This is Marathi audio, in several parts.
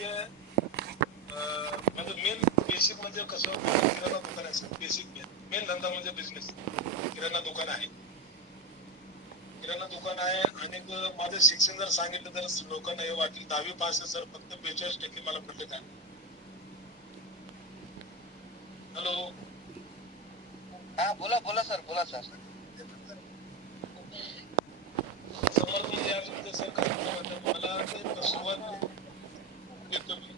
की माझं मेन बेसिक म्हणजे कसं किराणा दुकान आहे सर. बेसिक मेन धंदा म्हणजे बिझनेस किराणा दुकान आहे. किराणा दुकान आहे. आणि माझं शिक्षण जर सांगितलं तर लोकांना हे वाटेल 10वी पास आहे सर, फक्त 42% मला पडले काय. हॅलो, हा बोला बोला सर, बोला सर. समर्थ म्हणजे आज उद्या सर काय म्हणतात मला ते सुरुवात घेतो मी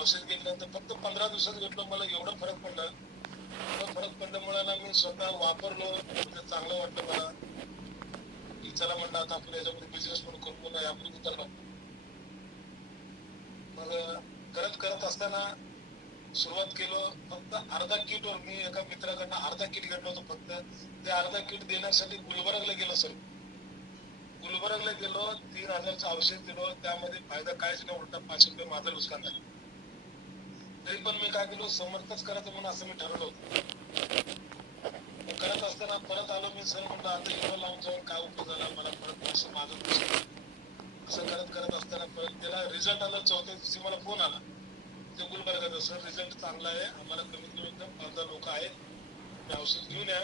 औषध घेतल्यानंतर फक्त 15 दिवसात घेतलं, मला एवढं फरक पडला. एवढं फरक पडल्यामुळे ना मी स्वतः वापरलो, म्हणजे चांगलं वाटलं मला. की चला म्हणलं आता आपण याच्यामध्ये बिझनेस पण करू ना, यापूर्वी तर मग करत असताना सुरुवात केलो. फक्त अर्धा किटवर मी एका मित्राकडनं अर्धा किट घेतलं होतं. फक्त ते अर्धा किट देण्यासाठी गुलबर्गला गेलो सर. गुलबर्गला गेलो, 3000चं औषध दिलो, त्यामध्ये फायदा काहीच नाही, उलटा 5 रुपये माझं नुकसान झालं. तरी पण मी काय केलो, समर्थच करायचं म्हणून असं मी ठरवलं होतं. करत असताना परत आलो मी सर, म्हणलं आता एवढं लावून जाऊन काय उपयोग झाला, मला परत असं माझं असं करत असताना परत त्याला रिझल्ट आला. 4थ्या दिवशी मला फोन आला ते गुलबर्गाचा, सर रिझल्ट चांगला आहे, आम्हाला कमीत कमी एकदम 15 लोक आहेत, ते औषध घेऊन या,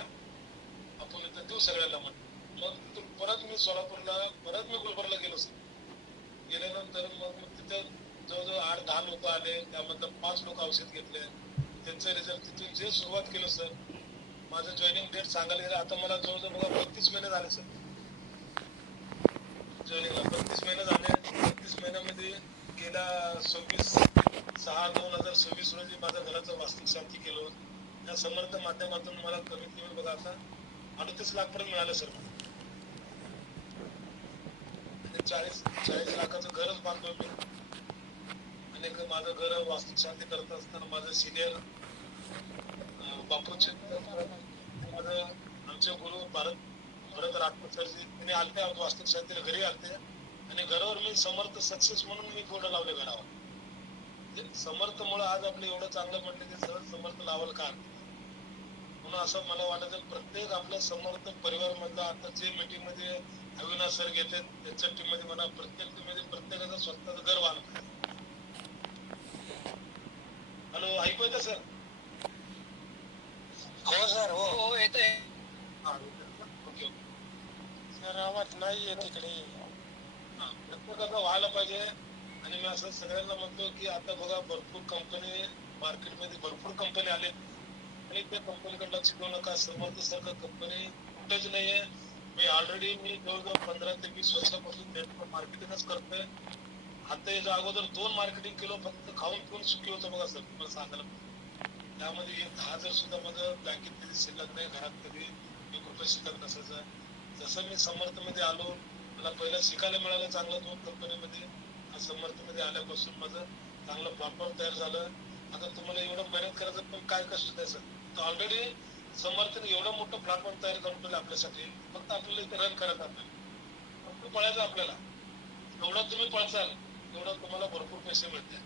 आपण इथं देऊ सगळ्यांना म्हणून. मग तिथून परत मी सोलापूरला, परत मी गुलबर्गला गेलो सर. गेल्यानंतर मग तिथं जवळजवळ 8-10 लोक आले, त्यामधलं 5 लोक औषध घेतले. त्यांचं रिझल्ट तिथून जे सुरुवात केलं सर, माझं जॉईनिंग डेट सांगायला गेलं आता मला जवळजवळ बघा 32 महिने झाले सर. जॉईनिंगला 32 महिने झाले. 32 महिन्यामध्ये गेल्या 26/6/2026 रोजी माझ्या घराचं वास्तुक शांती केलं. त्या समर्थ माध्यमातून मला कमीत कमी बघा आता 38 लाख पर्यंत मिळालं सर. 40 लाखाचं घरच बांधलो मी. आणि माझं घर वास्तुक शांती करत असताना माझं सिनियर बापूचे माझं आमचे गुरु भरत राठोड सरजी त्यांनी आलते वास्तुक शांतीला घरी आलते. आणि घरावर मी समर्थ सक्सेस म्हणून मी बोर्ड लावले घरावर. समर्थ मुळे आज आपलं एवढं चांगलं म्हटलं की सहज समर्थ लावाल का, म्हणून असं मला वाटत प्रत्येक आपल्या समर्थ परिवार मधला आता जे मीटिंग मध्ये अविनाश सर घेते त्यांच्या टीम मध्ये मला प्रत्येक टीम मध्ये प्रत्येकाचं स्वतःचं घर बांधलं. हॅलो, ऐकू येतं सर? हो सर, हो हो येतोय. ओके सर, आवाज नाही आहे तिकडे. प्रत्येकाचं व्हायला पाहिजे. आणि मी असं सगळ्यांना म्हणतो की आता बघा भरपूर कंपनी मार्केटमध्ये भरपूर कंपनी आले आणि त्या कंपनीकडे लक्ष देऊ नका. समर्थ सारखं कंपनी कुठेच नाहीये. मी ऑलरेडी जवळजवळ 15 ते 20 वर्षापासून नेटवर्क मार्केटिंगच करतोय. आता याच्या अगोदर 2 मार्केटिंग केलं, फक्त खाऊन पिऊन सुखी होतं बघा सर. तुम्हाला सांगायला त्यामध्ये 10,000 सुद्धा माझं बँकेत कधी शिल्लक नाही, घरात कधी 1 रुपये शिल्लक नसायचं. जसं मी समर्थ मध्ये आलो, मला पहिला शिकायला मिळालं चांगलं 2 कंपनीमध्ये. समर्थ मध्ये आल्यापासून माझं चांगलं प्लॅटफॉर्म तयार झालं. आता तुम्हाला एवढं मेहनत करायचं पण काय कष्ट द्यायचं, तर ऑलरेडी समर्थने एवढं मोठं प्लॅटफॉर्म तयार करून ठेवलं आपल्यासाठी. फक्त आपल्याला इथे रन करत आपल्याला फक्त पळायचं. आपल्याला एवढं तुम्ही पळसाल एवढं तुम्हाला भरपूर पैसे मिळते.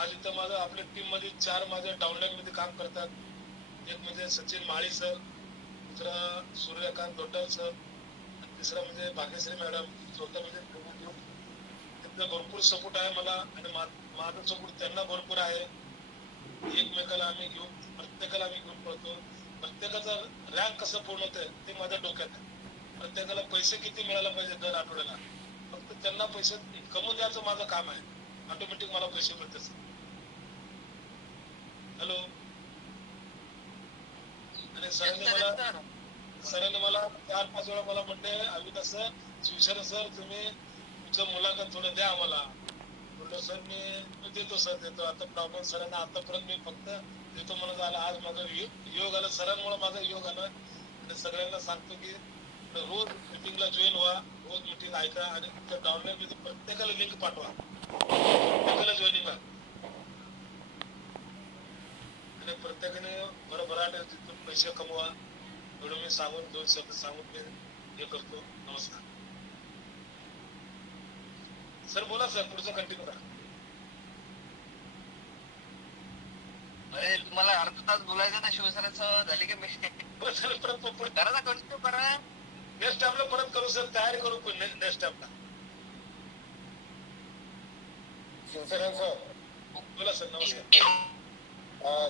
आज इथं माझं आपल्या टीम मध्ये 4 माझ्या डाउनलाईन मध्ये काम करतात. एक म्हणजे सचिन माळी सर, दुसरा सूर्यकांत दोड्डल सर, तिसरा म्हणजे भाग्यश्री मॅडम, चौथा म्हणजे त्यांचा भरपूर सपोर्ट आहे मला आणि माझा सपोर्ट त्यांना भरपूर आहे. एकमेकाला आम्ही घेऊन पळतो. प्रत्येकाचा रँक कसं पूर्ण होतंय ते माझ्या डोक्यात आहे. प्रत्येकाला पैसे किती मिळायला पाहिजे दर आठवड्याला, फक्त त्यांना पैसे कमवून द्यायचं माझं काम आहे. ऑटोमॅटिक मला पैसे मिळते. हॅलो, आणि सरांनी मला 4-5 वेळा मला म्हणले, अविनाश सर, शिवशरण सर, तुम्ही तुमचं मुलाखत थोडं द्या आम्हाला. म्हटलं सर मी देतो सर, देतो. आता प्रॉब्लेम सरांना आतापर्यंत मी फक्त देतो म्हणत आला. आज माझं योग आलं, सरांमुळे माझा योग आला. आणि सगळ्यांना सांगतो की रोज मिटिंगला जॉईन व्हा, रोज मिटिंग ऐका आणि तुमच्या डाउनलाईन मध्ये प्रत्येकाला लिंक पाठवा, प्रत्येकाला जॉईनिंग व्हा आणि प्रत्येकाने भरभराट तिथून पैसे कमवा. एवढं मी सांगून 2 शब्द सांगून मी हे करतो. नमस्कार सर. बोला सर, पुढचं कंटिन्यू करा. अरे तुम्हाला अर्धा तास बोलायचं ना शिवसरांचं, झाली का मिस्टेक? करा ना, कंटिन्यू करा. नेक्स्ट टाइमला परत करू सर, तयारी करू नेक्स्ट टाइमला. शिवसेनांसह बोला सर. नमस्कार.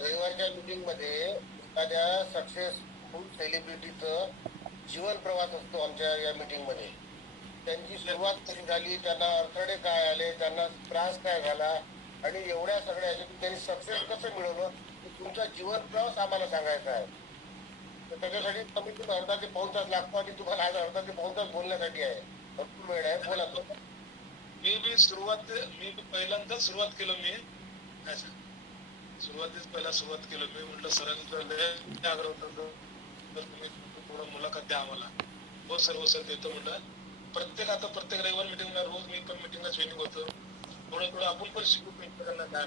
रविवारच्या मीटिंग मध्ये एखाद्या सक्सेसफुल सेलिब्रिटीचं जीवन प्रवास असतो आमच्या या मीटिंग मध्ये. त्यांची सुरुवात कशी झाली, त्यांना अडथळे काय आले, त्यांना त्रास काय झाला आणि एवढ्या सगळ्या ह्याच्यातून त्यांनी सक्सेस कसं मिळवलं, तुमचा जीवन प्रवास आम्हाला सांगायचा आहे. तर त्याच्यासाठी कमीत कमी अर्धा ते पाऊण तास लागतो आणि तुम्हाला आज अर्धा ते पाऊण तास बोलण्यासाठी आहे. भरपूर वेळ आहे. बोला. मी पहिल्यांदाच सुरुवात केलं. सुरुवात केलं मी. म्हटलं सरांचा आग्रह होता तर तुम्ही थोडं मुलाखत द्या आम्हाला. हो सर देतो म्हटलं. प्रत्येक रविवार मिटिंगला रोज मी पण मिटिंगला जॉईनिंग होतो. थोडं आपण पण शिकू एकमेकांना. काय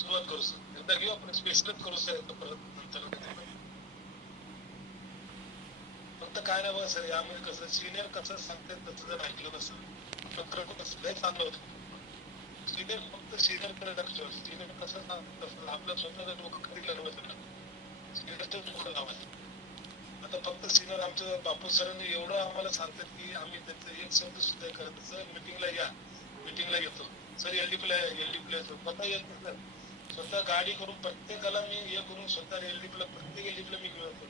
सुरुवात करू सर. एकदा घेऊ आपण स्पेशलच करू सर. परत नंतर फक्त काय नाही बघा सर, यामध्ये कसं सिनियर कसं सांगतात तसं जर ऐकलं नसतं लय चांगलं होतं. सिनियर कडे लक्ष. सिनियर कसं सांगतात तसं आपलं स्वतःचं डोकं कधी लागलं सिनियरच मोठं नाव आहे. आता फक्त सिनियर आमचं बापू सरांनी एवढं आम्हाला सांगतात की आम्ही त्यांचं एक शब्द सुद्धा करत. सर मिटिंगला येतो सर. एलडीपीला स्वतः येतो सर. स्वतः गाडी करून प्रत्येकाला मी हे करून स्वतः प्रत्येक एलडीपीला मी घेऊन करतो.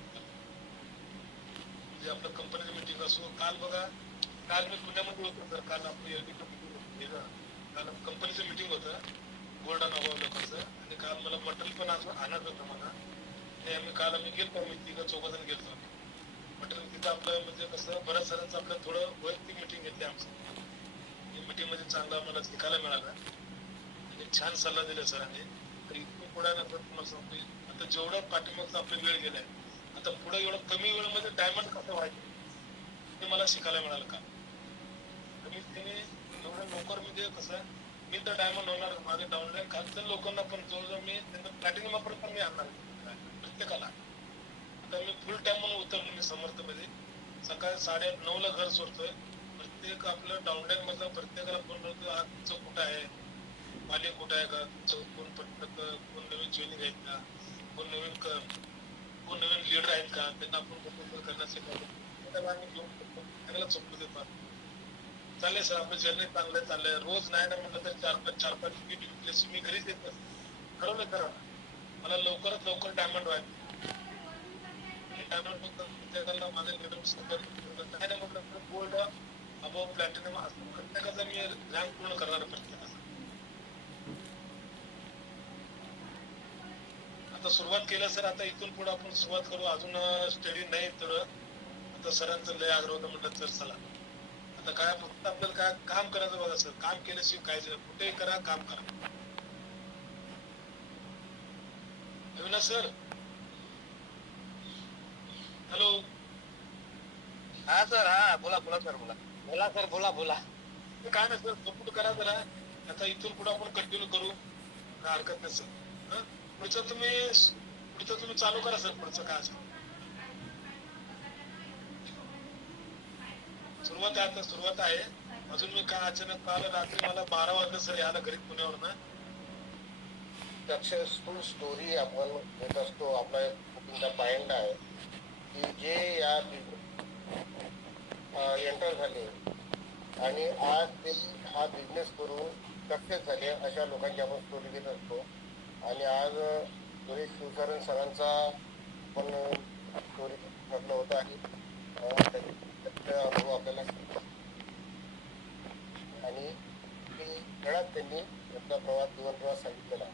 म्हणजे आपलं कंपनीची मिटिंग असो. काल मी पुण्यामध्ये होतो सर. काल आपलं एलडीपी मिटिंग काल कंपनीचं मिटिंग होतं गोल्डा नावाचं. आणि काल मला मटेरियल पण आणत होतं मला. काल आम्ही गेलो. मी 3-4 जण गेलो. मटेरियल तिथं आपलं म्हणजे कसं बऱ्याच सरांचं आपलं थोडं वैयक्तिक मिटिंग घेतली आमचं. मीटिंग मध्ये चांगला मला शिकायला मिळाला आणि छान सल्ला दिला सरांनी. तर इथून पुढे नंतर तुम्हाला सांगतो आता जेवढं पाठीमागचा आपला वेळ गेलाय, आता पुढे एवढं कमी वेळेमध्ये डायमंड कसं व्हायचं ते मला शिकायला मिळालं. का कमीत कमी एवढं लवकर म्हणजे कसं मी तर डायमंड होणार. माझे डाऊनलाईन खालच्या लोकांना पण जवळजवळ मी त्यांना प्लॅटिनम पण मी आणणार प्रत्येकाला. आता मी फुल टाइम म्हणून उतरलो मी समर्थ मध्ये. सकाळी 8:30-9ला घर सोडतोय. प्रत्येक आपलं डाऊनलाईन मधलं प्रत्येकाला फोन करतो. आज तुमचं कुठं आहे, मालिक कुठं आहे का, कोण नवीन जॉईनिंग आहेत का, कोण नवीन लीडर आहेत का, त्यांना आपण करण्यासाठी त्याला आम्ही घेऊन त्याला चोपडू देतो. चालेल सर. आपलं जर्नी चाललंय. रोज नाही ना म्हटलं तर 4-5 मी घरीच येत ठरवलं करा. मला लवकरात लवकर डायमंड व्हायचं. डायमंड फक्त माझे काय नाही म्हटलं तर गोल्ड अबव प्लॅटिनम असं प्रत्येकाचा मी रँक पूर्ण करणार प्रत्येकाचा. आता सुरुवात केलं सर. आता इथून पुढे आपण सुरुवात करू. अजून स्टडी नाही तर आता सरांचं लय आग्रह होतं. म्हटलं तर चला आता काय फक्त आपल्याला काय काम करायचं बघा सर. काम केल्याशिवाय काय कुठेही करा, काम करा. अविनाश सर. हॅलो. हा सर. हा बोला सर. बोला. काय नाही सर, सपोर्ट करा जरा. आता इथून पुढे आपण कंटिन्यू करू. काय हरकत नाही सर. पुढचं तुम्ही चालू करा सर. पुढचं काय असेल सुरुवात आहे. अजून मी काय अचानक काल रात्री मला 12 वाजता सर यायला घरी पुण्यावरनं. सक्सेसफुल स्टोरी आपण घेत असतो. आपला कुकिंगचा पॉइंट आहे की जे या एंटर झाले आणि आज ते हा बिझनेस करून सक्सेस झाले अशा लोकांची आपण स्टोरी घेत असतो. आणि आज सुरेश शिवसारण सरांचा पण स्टोरी म्हटलं होतं आणि अनुभव आपल्याला आणि खेळात त्यांनी त्यांचा जीवन प्रवास सांगितलेला.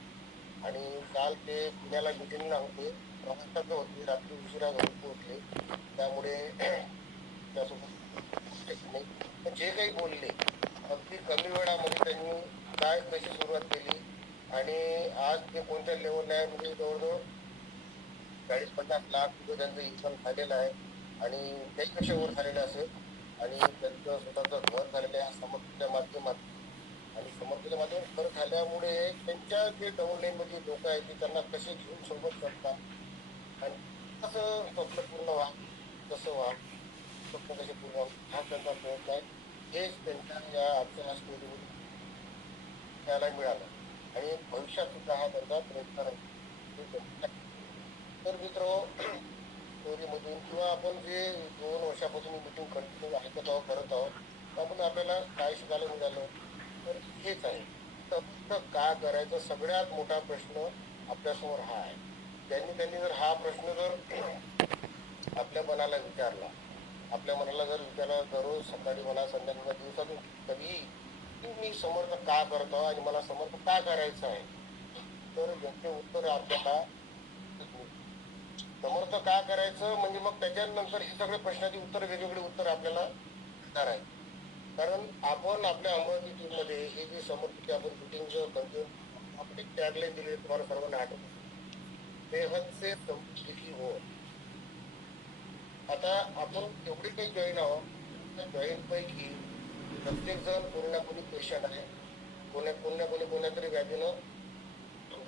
आणि काल ते पुण्याला मिटिंगला होते. प्रवासाचं होते. रात्री उशिरा घरी पोहोचले. त्यामुळे त्यासोबत जे काही बोलले अगदी कमी वेळामध्ये त्यांनी काय कशी सुरुवात केली आणि आज ते कोणत्या लेवलला आहे म्हणजे जवळजवळ 40-50 लाख रुपये त्यांचं इन्कम झालेलं आहे आणि त्याच्यापेक्षा वर झालेलं असेल. आणि त्यांचं स्वतःचं घर झालेलं आहे समर्थच्या माध्यमातून. आणि समर्थच्या माध्यमातून घर झाल्यामुळे त्यांच्या जे डाऊनलाईन मध्ये लोक आहेत ते त्यांना कसे घेऊन सोबत करतात आणि कसं स्वप्न पूर्ण व्हा, कसं व्हा, स्वप्न कसे पूर्ण व्हा हा त्यांचा प्रयत्न आहे. हेच त्यांच्या या आजच्या स्टोरीमध्ये त्याला मिळालं आणि भविष्यात सुद्धा हा त्यांचा प्रयत्न राहील. तर मित्र स्टोरीमधून किंवा आपण जे 2 वर्षापासून मिटिंग कंटिन्यू ऐकत आहोत करत आहोत त्यामध्ये आपल्याला काय शिकायला मिळालं तर हेच आहे समर्थ का करायचं सगळ्यात मोठा प्रश्न आपल्यासमोर हा आहे. त्यांनी जर हा प्रश्न जर आपल्या मनाला विचारला, आपल्या मनाला जर विचारला दररोज सकाळी म्हणा संध्याकाळी दिवसातून कधीही की मी समर्थ का करतो आणि मला समर्थ का करायचं आहे, तर याचे उत्तर आपल्याला समर्थ का करायचं म्हणजे मग त्याच्यानंतर हे सगळे प्रश्नाची उत्तर वेगवेगळे उत्तर आपल्याला मिळणार आहे. कारण आपण आपल्या अमरावती टीम मध्ये हे जे समर्पित आपण मिटिंगचं कंटिन्यू आपण एक टॅगलाईन दिली तुम्हाला सर्वांना आठवत बेहद से समृद्धी हो. आता आपण एवढे काही जॉईन आहोत, जॉईन पैकी प्रत्येक जण कोणी ना कोणी पेशंट आहे, कोणत्या तरी व्याधीनं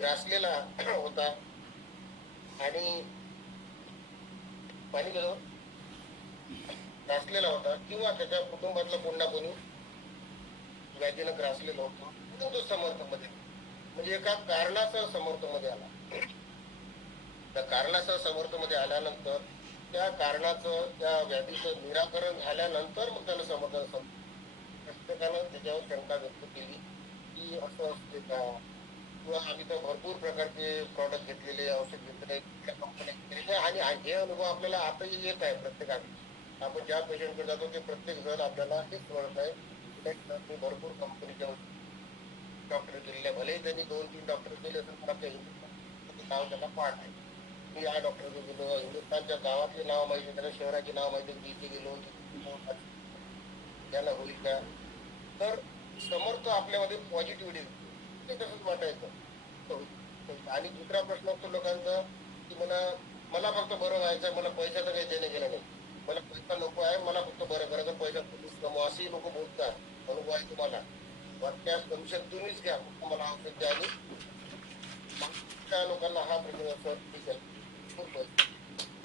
ग्रासलेला होता आणि पाणी गेलं ग्रासलेला होता किंवा त्याच्या कुटुंबातला कोणी ना कोणी व्याधीनं ग्रासलेलं होतं तो समर्थ मध्ये म्हणजे एका कारणासह समर्थ मध्ये आला. त्या कारणासह समर्थ मध्ये आल्यानंतर त्या कारणाचं त्या व्याधीचं निराकरण झाल्यानंतर मग त्याला समर्थन प्रत्येकानं त्याच्यावर शंका व्यक्त केली की असं असते का, किंवा आम्ही तर भरपूर प्रकारचे प्रॉडक्ट घेतलेले औषध घेतलेले कंपन्या घेतलेले आणि हे अनुभव आपल्याला आताही येत आहे. प्रत्येकाला आपण ज्या पेशंटकडे जातो ते प्रत्येक जण आपल्याला हेच म्हणत आहे मी भरपूर कंपनीच्या डॉक्टर दिलेले भलेही त्यांनी 2-3 डॉक्टर दिले असेल पण आपल्या हिंदुस्थान नाव त्याला पाठ आहे. मी या डॉक्टरकडे गेलो, हिंदुस्थानच्या गावातले नाव माहिती, त्याला शहराचे नाव माहिती, मी इथे गेलो त्याला होईल का. तर समर्थ आपल्यामध्ये पॉझिटिव्हिटी ते तसंच वाटायचं. आणि दुसरा प्रश्न असतो लोकांचा की मला फक्त बरं व्हायचं, मला पैशाचं काही देणं गेलं नाही, मला पैसा नको आहे, मला फक्त बरं करायचं, पैसा तुम्हीच कमवा असेही लोक बोलतात. अनुभव आहे तुम्हाला, त्याच कमिशन तुम्हीच घ्या, फक्त मला औषध द्या. आणि त्या लोकांना हा प्रश्न असं ठीक आहे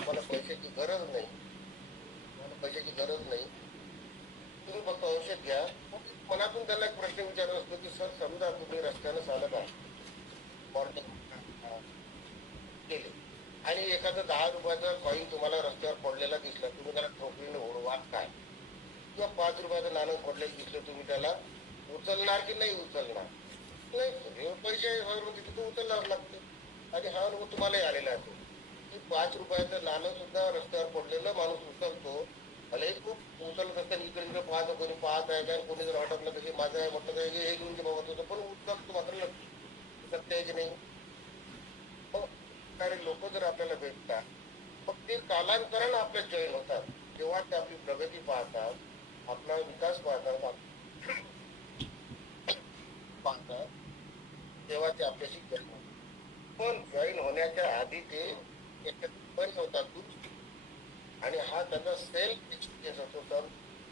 मला पैशाची गरज नाही, मला पैशाची गरज नाही, तुम्ही फक्त औषध घ्या. मनातून त्याला एक प्रश्न विचारत असतो की सर समजा तुम्ही रस्त्यानं चालत आहात मॉर्निंग गेले आणि एखादा 10 रुपयाचा कॉईन तुम्हाला रस्त्यावर पडलेला दिसला, तुम्ही त्याला ठोकरीने उडवा काय, किंवा 5 रुपयाचं नाणं पडलेलं दिसलं तुम्ही त्याला उचलणार की नाही उचलणार. नाही पैसे तिथे तो उचलणार लागते. आणि हा अनुभव तुम्हालाही आलेला आहे की 5 रुपयाचं नाणं सुद्धा रस्त्यावर पडलेलं माणूस उचलतो. भलेही खूप उचलत असताना इकडे इकडे पाहतो, कोणी पाहत आहे का, कोणी जर हटकलं तर माझं आहे म्हटलं तर हे घेऊन जे बाबत होतं पण उचलतो मात्र सत्याच नाही. मग लोक जर आपल्याला भेटतात मग ते कालांतरानं आपल्यात जॉईन होतात. जेव्हा ते आपली प्रगती पाहतात, आपला विकास पाहतात तेव्हा ते आपल्याशी जॉईन होतात. पण जॉईन होण्याच्या आधी ते बंद होतात आणि हा त्याचा सेल्फ एक्सपिरियन्स असतो, तर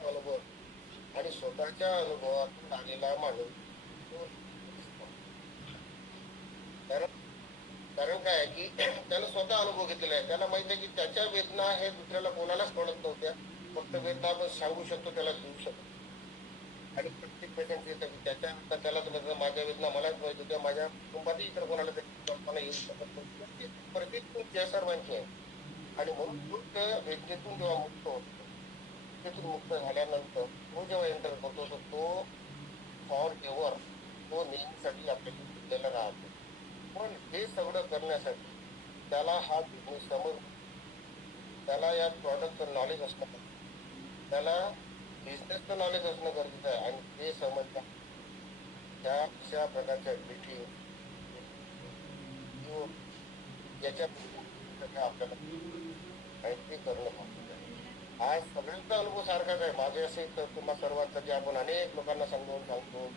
अनुभव आणि स्वतःच्या अनुभवातून आलेला माणूस. कारण काय आहे की त्यानं स्वतः अनुभव घेतलेला आहे, त्याला माहित आहे की त्याच्या वेदना हे दुसऱ्याला कोणालाच कळत नव्हत्या, फक्त वेदना आपण सांगू शकतो, त्याला देऊ शकतो. आणि प्रत्येक पेशंट येतं की त्याच्या त्याला तर माझ्या वेदना मलाच माहित होत्या, माझ्या कुटुंबातही इतर कोणाला कल्पना येऊ शकत नव्हती. प्रत्येक तुमच्या सर्वांची आहे. आणि म्हणून त्या वेदनेतून जेव्हा मुक्त होतो, वेदनेतून मुक्त झाल्यानंतर तो जेव्हा एंटर करतो तर तो फॉर एव्हर तो नेहमीसाठी आपल्याशी जुळलेला राहतो. पण हे सगळं करण्यासाठी त्याला हा बिझनेस समज, त्याला या प्रॉडक्टचं नॉलेज असणं, त्याला बिझनेसचं नॉलेज असणं गरजेचं आहे. आणि ते समजता त्या अशा प्रकारच्या मीटिंग याच्या आपल्याला माहिती करणं महत्वाचं आहे. आज सगळ्यांचा अनुभव सारखाच आहे. माझे असे तर तुम्हा सर्वांचा जे आपण अनेक लोकांना समजावून सांगतो,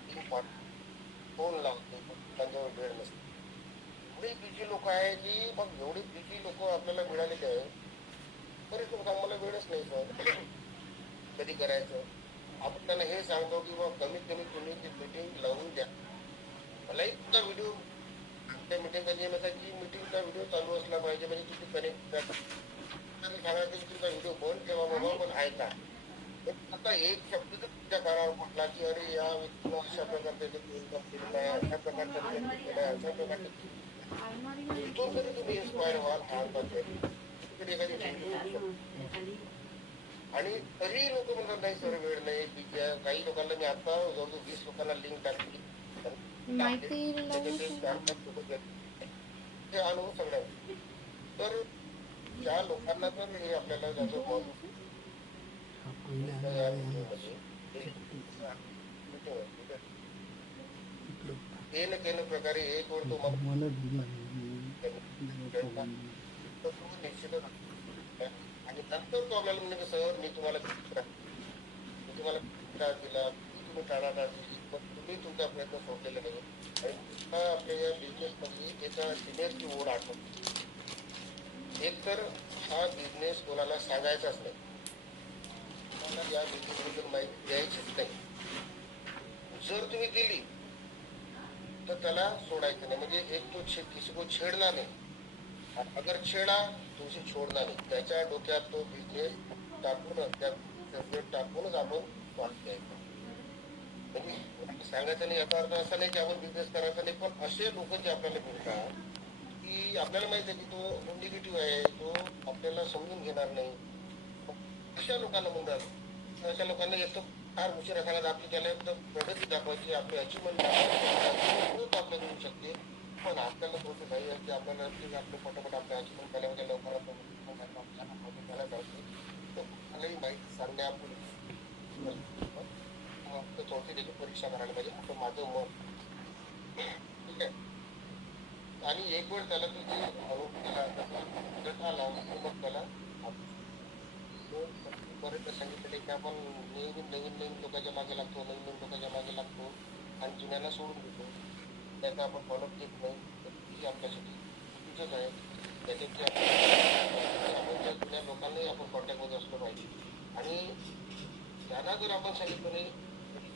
फोन लावतो, त्यांच्यावर वेळ नसतो. एवढी बिजी लोक आहे की मग एवढी बिजी लोक आपल्याला मिळालेली आहे, बरेच लोक मला वेळच नाही सर कधी करायचं. आपण त्यांना हे सांगतो की मग कमीत कमी तुम्ही ती मीटिंग लावून द्या. मलाही तुमचा व्हिडिओ त्या मीटिंगचा नियम असा की मीटिंगचा व्हिडिओ चालू असला पाहिजे, म्हणजे किती कनेक्ट सांगायचं की तुमचा व्हिडिओ बंद ठेवा बाबा पण ऐका. आता एक शब्द जर तुमच्या कानावर म्हटला की अरे या व्यक्तीनं अशा प्रकारचे इन्कम केलेलं आहे, अशा प्रकारचा केलं आहे, अशा प्रकारचे इथून जरी तुम्ही इन्स्पायर व्हाल आणि तरी लोक म्हणतात नाही सर वेळ नाही, काही लोकांना मी आता जवळजवळ 20 लोकांना लिंक टाकली, माहिती लावून हे अनुभव सगळ्यांना. तर ज्या लोकांना तर हे आपल्याला ज्याचं मत केलं प्रकारे एक वेळ तो निश्चितच आणि नंतर तो आपल्याला म्हणजे कसं मी तुम्हाला त्रास दिला, तुम्ही टाळाटाळ दिली, पण तुम्ही तुमचा प्रयत्न सोडलेला नाही. आणि आपल्या या बिझनेस मध्ये एका सिनियरची ओढ आठवते. एक तर हा बिझनेस कोणाला सांगायचाच नाही, कोणाला या बिझनेस बद्दल माहिती द्यायचीच नाही. जर तुम्ही दिली तर त्याला सोडायचं नाही, म्हणजे एक तो किसी को छेडना नाही, अगर छेडा तुमची छोडना नाही. त्याच्या डोक्यात तो बिझनेस टाकूनच टाकूनच आपण श्वास घ्यायचा. म्हणजे सांगायचं नाही याचा अर्थ असा नाही की आपण बिझनेस करायचा नाही, पण असे लोक जे आपल्याला मिळतात की आपल्याला माहित आहे की तो निगेटिव्ह आहे, तो आपल्याला समजून घेणार नाही, अशा लोकांना म्हणतात. अशा लोकांना येतो फार उशिरा सांगत आपली त्याला एकदम प्रगती दाखवायची, आपली अचिव्हमेंट आपल्याला देऊ शकते. पण आपल्याला थोडं घाई असते, आपल्याला आपलं पटापट आपल्या अचिव्हमेंट केल्यामध्ये लवकरात त्याला जाते. तर कुणालाही माहिती सांगण्यापूर्वी थोडीशी त्याची परीक्षा करायला पाहिजे, असं माझं मत. ठीक आहे. आणि एक वेळ त्याला तुझी आरोग्य आला मग त्याला बरेचदा सांगितलेले की आपण नवीन लोकांच्या मागे लागतो, नवीन लोकांच्या मागे लागतो आणि जुन्याला सोडून देतो. त्याचा आपण फॉलोअप घेत नाही, आपल्यासाठी चुकीचंच आहे. त्याच्याची आपण जुन्या लोकांनाही आपण कॉन्टॅक्ट मध्ये असलो पाहिजे. आणि त्यांना जर आपण सांगितलं नाही,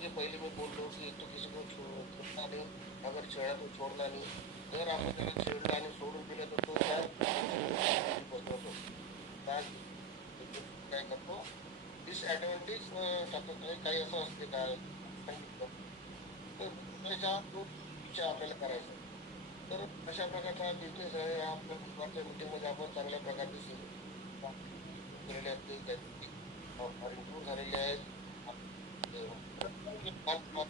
जे पहिले मी बोललो की तो किसी को छोडता नाही, अगर छेडा तो छोडना नाही. जर आपण त्याला छेडलं आणि सोडून दिलं तर तो बसवतो. काय करतो डिसएडव्हान्टेज काही असं असते काय सांगितलं तर त्याच्या विचार आपल्याला करायचा. तर अशा प्रकारचा बिझनेस आहे. आपल्या गुरुवारच्या मीटिंग मध्ये आपण चांगल्या प्रकारचे केलेले आहेत, झालेले आहेत,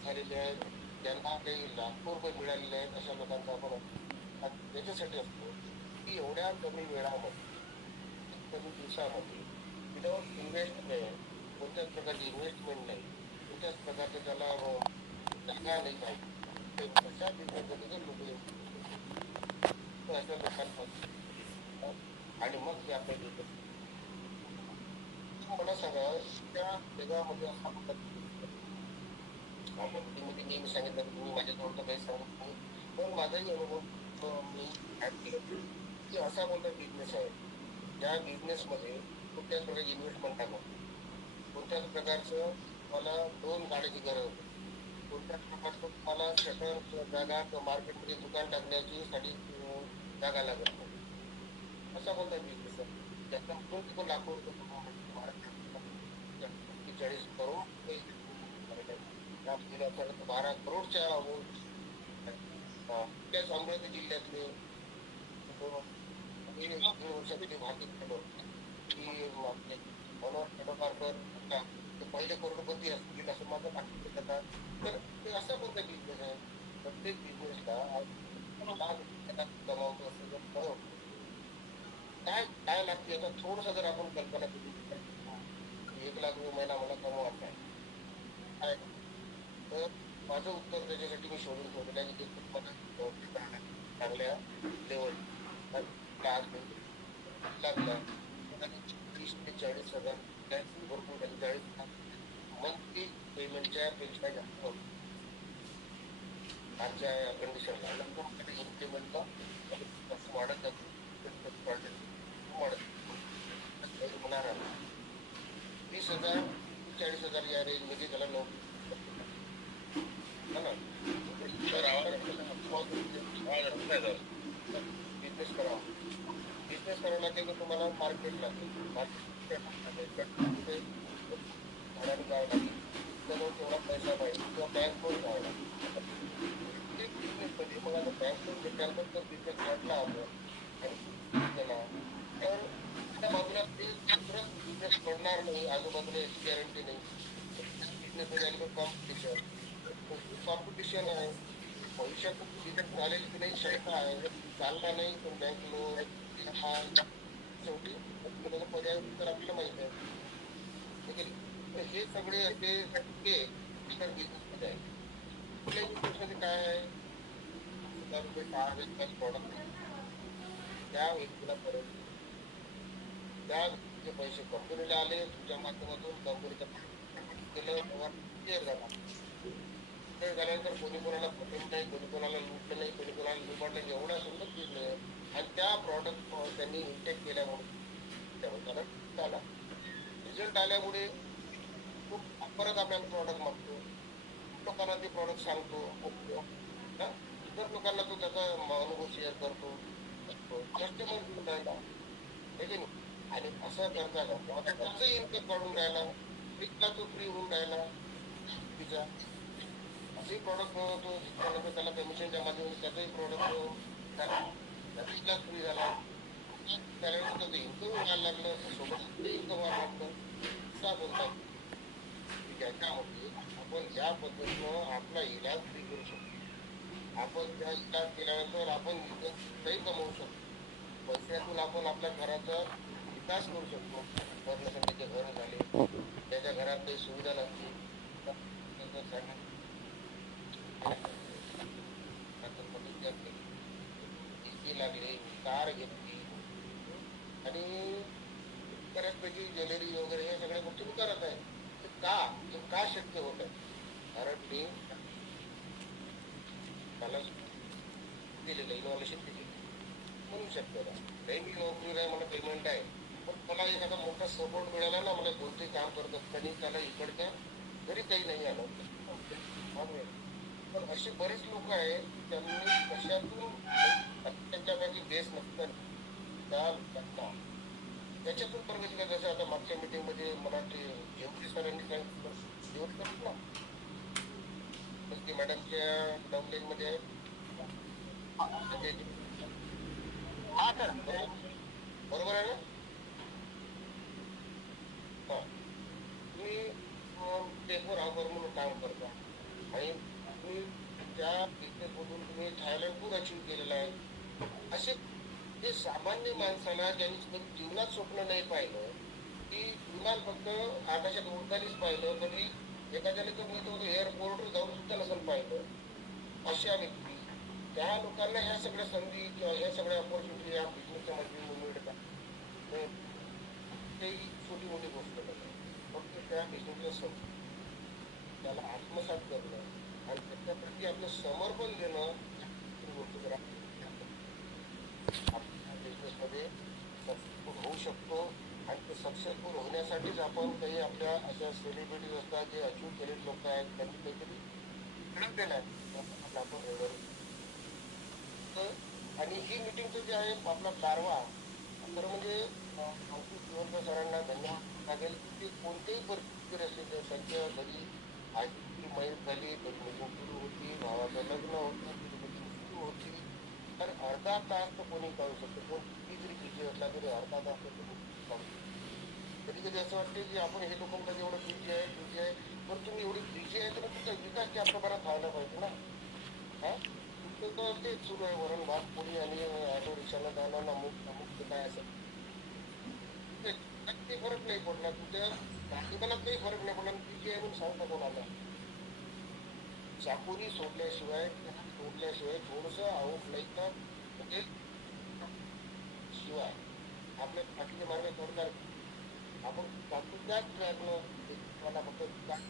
झालेले आहेत, ज्यांना काही लाखो रुपये मिळालेले आहेत, अशा लोकांचा आपण याच्यासाठी असतो की एवढ्या कमी वेळामध्ये, कमी दिवसामध्ये, विदाउट इन्व्हेस्टमेंट, कोणत्याच प्रकारची इन्व्हेस्टमेंट नाही, कोणत्याच प्रकारचे त्याला जागा नाही पाहिजे, अशा बिझनेसमध्ये लोक अशा लोकांपासून आणि मग ते आपल्या बिझनेस मला सांगा त्या जगामध्ये आपण नेहमी सांगितलं की तुम्ही माझ्याजवळ तर काही सांगत नाही, पण माझाही अनुभव मी की असा कोणता बिझनेस आहे ज्या बिझनेस मध्ये कुठल्याच प्रकारची इन्व्हेस्टमेंट टाकत, कोणत्याच प्रकारचं मला दोन गाड्याची गरज होती, कोणत्याच प्रकारचं तुम्हाला शटर जागा मार्केटमध्ये दुकान टाकण्याची साठी जागा लागत नाही. असा कोणता बिझनेस आहे ज्याचा लाखो रुपये 40 करोड 12 करोडच्या अमरावती जिल्ह्यातले वर्षामध्ये भाकीत झालो की पहिले करोडपती असतील असं माझं भाकीत जातात. तर ते असा कोणता बिझनेस आहे, प्रत्येक बिझनेसला कमावतो असं काय काय लागते याचा थोडस जर आपण कल्पना केली, 1 लाख रुपये महिना मला कमवायचा आहे, तर माझं उत्तर त्याच्यासाठी मी शोधून ठेवलेलं आहे की चांगल्या लेवल लागला 30 ते 40,000 भरपूर 40 मंथली पेमेंटच्या पेक्षा जास्त आजच्या कंडिशनला इन्क्रिमेंटला वाढत जातो होणार आहे. 20,000 40,000 या रेंज मध्ये त्याला बिझनेस करावा. बिझनेस करावा लागेल तर तुम्हाला मार्केट लागेल, भाड्याने जावं लागेल, तेवढा पैसा पाहिजे किंवा बँक लोन घ्यावं लागेल. बिझनेस मध्ये मग आता बँक लोन घेतल्यानंतर बिझनेस काढला आपण आणि केला तर त्या बाजूला ते बिझनेस पडणार नाही, आजूबाजूला याची गॅरंटी नाही. बिझनेस मध्ये कॉम्पिटिशन आहे, पैशाचं तिथं चालेल की नाही शंका आहे, चालणार नाही पण बँक लोन शेवटी पर्याय तर आपल्याला माहित आहे. तर हे सगळे असे बिझनेस मध्ये आहे. कुठल्याही बिझनेस मध्ये काय आहे, 10,000 रुपये 6,000 प्रॉडक्ट त्या व्यक्तीला परत त्या व्यक्तीचे पैसे कंपनीला आले, तुमच्या माध्यमातून कंपनीचा केलं क्लिअर झाला. क्लिअर झाल्यानंतर कोणी कोणाला पटवलं नाही, कोणी कोणाला लुटलं नाही, कोणी कोणाला लुबाडलं, एवढा सुंदर बिझनेस आणि त्या प्रॉडक्ट त्यांनी इंटेक केल्यामुळे झाला. रिझल्ट आल्यामुळे परत आपल्याला प्रॉडक्ट मागतो, लोकांना ते प्रॉडक्ट सांगतो, इतर लोकांना तो त्याचा अनुभव शेअर करतो, कस्टमर राहिला आणि असं करता करता त्याचं इन्कम काढून राहिला, फ्रीला तो फ्री होऊन राहिला तिचा असंही प्रॉडक्ट बनवतो, जिथपर्यंत त्याला कमिशनच्या माध्यमातून त्याचाही प्रॉडक्ट त्याचा फ्री झाला, त्याला त्याचं इन्कम व्हायला लागलं, सोबत इन्कम व्हायला लागलं. असा बोलतात त्याच्यामध्ये आपण ज्या पद्धतीनं आपला इलाज फ्री करू शकतो, आपण त्या इलाज केल्यानंतर आपण काही कमवू शकतो, पैशातून आपण आपल्या घराचा विकास करू शकतो. त्याचे घर झाले, त्याच्या घरात काही सुविधा नसते, लागले कार घेतली आणि बऱ्याचपैकी ज्वेलरी वगैरे हे सगळ्या गोष्टी मी करत आहे. का शक्य होत आहे? कारण मी मला दिलेलं इनोव्हेशन दिलेलं म्हणू शकतो ना. नाही मी नोकरीला आहे, मला पेमेंट आहे, पण मला एखादा मोठा सपोर्ट मिळाला ना, मला कोणतेही काम करत असताना त्याला इकडच्या जरी काही नाही आलं, पण असे बरेच लोक आहेत त्यांनी कशातून त्यांच्यापैकी बेस नसतं त्या लोकांना त्याच्यातून प्रगती करत. जसं आता मागच्या मीटिंग मध्ये मला ते जेवढी सरांनी सांगितलं जेवढी करत ना, ते मॅडमच्या डाऊनलाईन मध्ये हा सर बरोबर आहे ना. हा तुम्ही टेकवर ऑफर म्हणून काम करता आणि तुम्ही त्या बिझनेस मधून तुम्ही थायलंड टूर अचीव्ह केलेला आहे. असे जे सामान्य माणसाला ज्यांनी कधी जीवनात स्वप्न नाही पाहिलं की विमान फक्त आकाशात उडतानीच पाहिलं, कधी एखाद्याने तर मी तो एअरपोर्टवर जाऊन सुद्धा नसेल पाहिलं, अशा व्यक्ती त्या लोकांना ह्या सगळ्या संधी किंवा ह्या सगळ्या ऑपॉर्च्युनिटी या बिझनेसच्या माध्यमातून मिळतात. ते छोटी मोठी गोष्ट नाही, फक्त त्या बिझनेसला त्याला आत्मसात करणं आणि त्याच्याप्रती आपलं समर्पण देणं गोष्ट जर बिझनेसमध्ये सक्सेसफुल होऊ शकतो. आणि ते सक्सेसफुल होण्यासाठीच आपण काही आपल्या अशा सेलिब्रिटीज असतात जे अचीव्ह केलेले लोक आहेत त्यांनी काहीतरी मिळवलेलं आहे आपण. आणि ही मिटिंगचं जे आहे आपला कारवा तर म्हणजे अंकुश सरांना धन्यवाद लागेल की ते कोणत्याही परिस्थितीवर असेल तर त्यांच्या घरी आईची मैत झाली, कधी मीटिंग सुरू होती, भावाचं लग्न होतं, कधी मीटिंग सुरू होती, तर अर्धा तास तर कोणी काढू शकतो. कोण किती जरी बिझी असला तरी अर्धा तास तर कधी कधी असं वाटते की आपण हे लोक कधी एवढं बिझी आहे, पण तुम्ही एवढी बिझी आहे तर तुमचा विकास जास्त प्रमाणात व्हायला पाहिजे ना. हा तुमचं तेच सुरू आहे, वरण भात पोळी आणि ऑटो रिक्षाला जाणं अमुक काय असं काही फरक नाही पडला, तुमच्या भाजीपालात काही फरक नाही पडला. बिझी आहे म्हणून सांगता कोणाला चाकोरी सोडल्याशिवाय थोडस आउटलाईन म्हणजे शिवाय आपल्या बाकीचे मार्ग करणार आपण त्याच ट्रॅकनं मला फक्त दुकान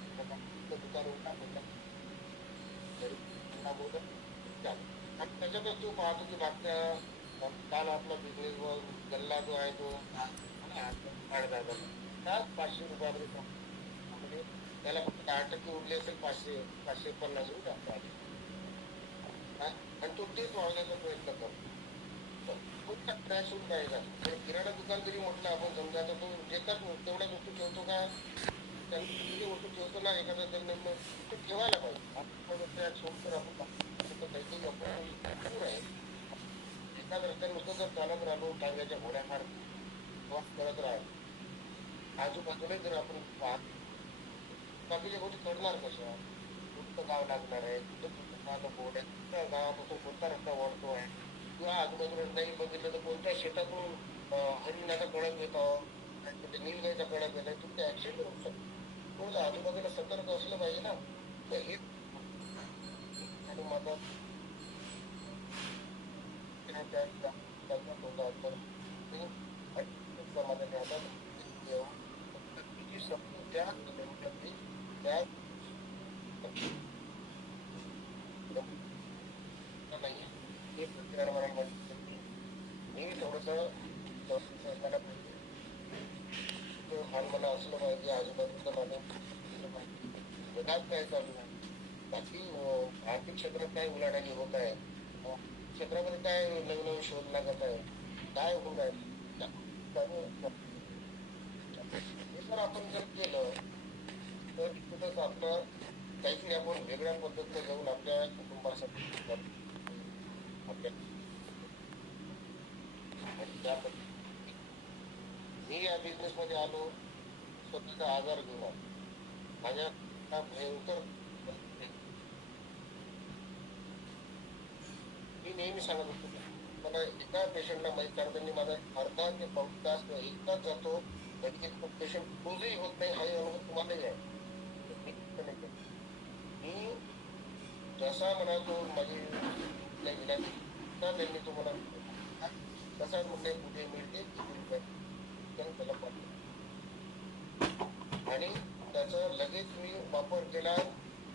आणि त्याच्यातच तो पाहतो की मागच्या काल आपला बिझनेस गल्ला जो आहे तो 500 रुपयामध्ये त्याला फक्त 10% उरले असेल, 550 रुपये आणि तो तेच वाढवण्याचा प्रयत्न करतो. क्रॅश होऊन राहिला. किराणा दुकान जरी म्हटलं आपण समजा तर तो एकाच तेवढ्या वस्तू ठेवतो का, त्यांनी वस्तू ठेवतो ना एखादा जर तो ठेवायला पाहिजे. क्रॅश होऊन तर आपण काहीतरी आपण आहे एखाद रस्त्याने नुसतं जर चालत राहिलो टांग्याच्या घोड्या मार करत राहिलो आजूबाजूला जर आपण पाहत बाकीच्या गोष्टी करणार कशा, कुठं गाव लागणार आहे, कुठं आता बोर्डाच्या गावापासून कोणता रस्ता वाढतो आहे किंवा आजूबाजूला नाही बघितलं तर कोणत्या शेतातून हरिणाचा कळप येतो, नीलगाईचा कळप येत आहे, तुमचे ऍक्सिडेंट होऊ शकतो. थोडं आजूबाजूला सतर्क असलं पाहिजे ना. तर हे आणि माझा होता तर समाजाने आता त्या त्या नाही हे प्रतिकार मला मी थोडस मला हाल मला असलं पाहिजे आजूबाजूचं माझं जगात काय चालू आहे, बाकी आर्थिक क्षेत्रात काय उलाढाली होत आहे, क्षेत्रामध्ये काय नवीन नवीन शोध लागत आहे, काय होत आहे, हे जर आपण जर केलं तर तिथंच आपलं काहीतरी आपण वेगळ्या पद्धतीने जाऊन आपल्या कुटुंबासाठी आपल्या आणि त्या पद्धतीने मी या बिझनेस मध्ये आलो स्वतःचा आजार घेऊन आलो. माझ्या भयंकर मी नेहमी सांगत होतो मला एका पेशंटला माहीत काढताना माझा अर्धा ते पाऊण तास एक तास जातो, कधी तो पेशंट क्लोजही होत नाही. हाही अनुभव तुम्हालाही आहे. मी जसा म्हणातो माझी इलाज त्यांनी तो मला कसा म्हटले कुठे मिळते त्याला पाठवलं आणि त्याचा लगेच मी वापर केला.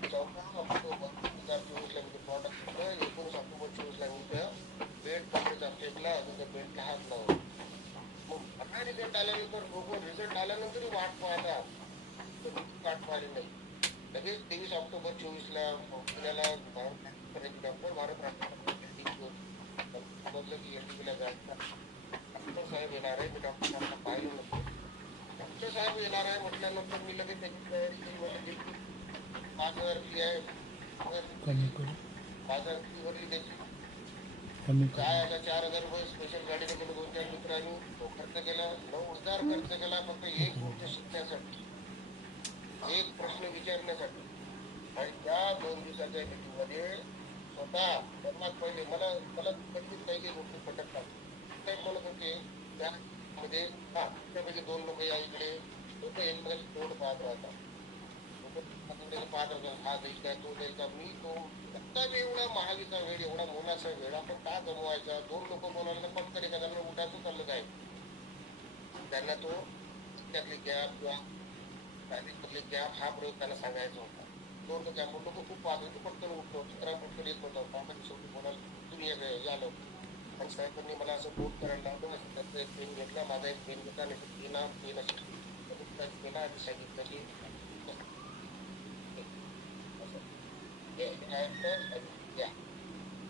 14/2024 ला मी प्रॉडक्ट घेतलं. 19/24 ला मी त्या बेड कॉपरेचा फेकला आणि त्या बेडला हात लावला. मग आता रिझल्ट आल्यानंतर लोक रिझल्ट आल्यानंतरही वाट पाहतात, तर मी वाट पाहिली नाही. लगेच 23/24 ला पुण्याला डॉक्टर भारत समजलं की एलटीबीला जायचं. डॉक्टर साहेब येणार आहे. मी डॉक्टर साहेबांना पाहिलं नव्हतं. डॉक्टर साहेब येणार आहे म्हटल्यानंतर मी लगेच त्याची तयारी केली. म्हणजे 5,000 फी आहे, 5,000 फी भरली त्याची. काय आता 4,000 रुपये स्पेशल गाडीने गेलो, 2-4 मित्रांनी तो खर्च केला. 9,000 खर्च केला फक्त एक गोष्ट शिकण्यासाठी, एक प्रश्न विचारण्यासाठी. आणि त्या 2 दिवसाच्या मीटिंग मध्ये स्वतः सर्वात पहिले मला कधीच काही गोष्टी पटत नाही. ते म्हणत होते त्यामध्ये त्यापैकी 2 लोक या इकडे लोक एकमेकांचे तोंड पाहत राहतात. पाहत राहतात, हा देईल का तो देईल का. मी तो आता एवढा महागीचा वेळ, एवढा मोलाचा वेळ आपण का गमवायचा. 2 लोक बोलायला पटकन एखाद्याला उठायचं चाललं काय, त्यांना तो त्यातली गॅप किंवा मधली गॅप हा प्रयोग त्यांना सांगायचा होता. 2 लोक खूप पाहत होते, पटकन उठलो चित्रा पटकन येत होता. आपण शेवटी बोलायला तुम्ही या लवकर. आणि साहेबांनी मला असं बोट करायला लावलं. त्याचा एक पेन घेतला, माझा एक पेन घेतला आणि पेन केला आणि सांगितलं की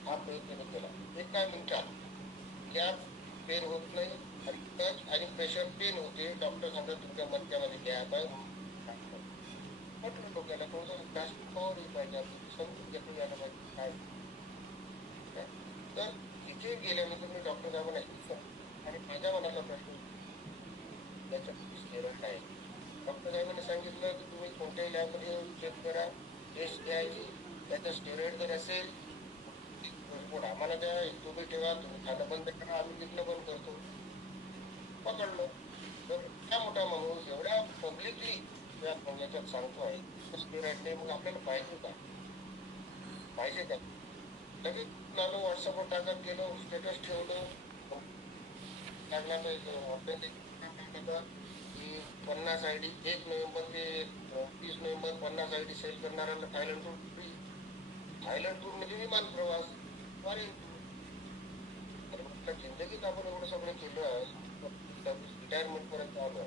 हा प्रयत्न केला. एका मिनिटात गॅप पेन होत नाही आणि टच आणि प्रेशर पेन होते. डॉक्टर सांगतात तुमच्या मणक्यामध्ये गॅप आहे. म्हटलं डोक्याला थोडंसं जास्त पॉवर पाहिजे, आपण समजून घेतलं यायला पाहिजे काय. तर तिथे गेल्यानंतर मी डॉक्टर साहेबांना आणि माझ्या मनाला प्रश्न त्याच्यात स्टेरॉइड आहे. डॉक्टर साहेबांनी सांगितलं की तुम्ही कोणत्याही लॅबमध्ये चेक करा, टेस्ट घ्यायची. त्याचा स्टेरॉइड जर असेल रिपोर्ट आम्हाला द्या, तुम्ही ठेवा, तुम्ही खाणं बंद करा, आम्ही विकणं बंद करतो. पकडलं. तर त्या मोठा माणूस एवढ्या पब्लिकली या याच्यात सांगतो आहे स्टेरॉइड नाही, मग आपल्याला पाहिजे का, पाहिजे का. लगेच आलो, व्हॉट्सअपवर टाकत गेलो, स्टेटस ठेवलं. टाकला तर की 50 ID 1 नोव्हेंबर ते 30 नोव्हेंबर 50 ID सेल करणाऱ्यांना Thailand tour free. Thailand tour म्हणजे विमान प्रवास. अरे जिंदगीत आपण एवढं सगळं केलं, रिटायरमेंट पर्यंत आलो,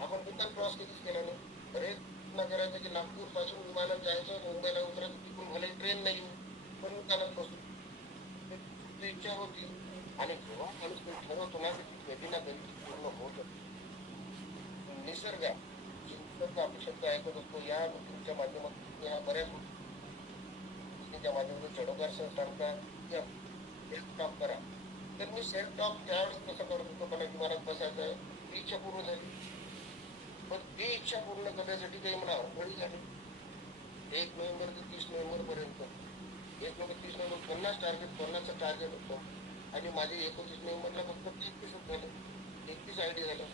आपण विमान प्रवास कधीच केला नाही. अरे ना करायचं की नागपूर पासून विमानात जायचं, मुंबईला उतरायचं, तिकडून भले ट्रेन नाही येऊ पण विमानात बसून इच्छा होती. आणि जेव्हा माणूस ठरवतो ना कधी ना कधी पूर्ण होत. निसर्ग आपले शब्द ऐकत असतो. या गोष्टींच्या माध्यमातून ह्या बऱ्याच गोष्टींच्या माध्यमातून चढोगार सर सांगतात सेल्फ टॉक करा. तर मी सेल्फ टॉक त्यावेळेस कसं करत होतो, मला विमानात बसायचं, ती इच्छा पूर्ण झाली. पण ती इच्छा पूर्ण करण्यासाठी काही मला अडचणी झाली. 1 नोव्हेंबर ते 30 नोव्हेंबर पर्यंत एक नंबर 30 नंबर 50 टार्गेट 50चं टार्गेट होतं आणि माझे 29 नोव्हेंबरला फक्त 33 झाले. 33 आयडी झाल्या.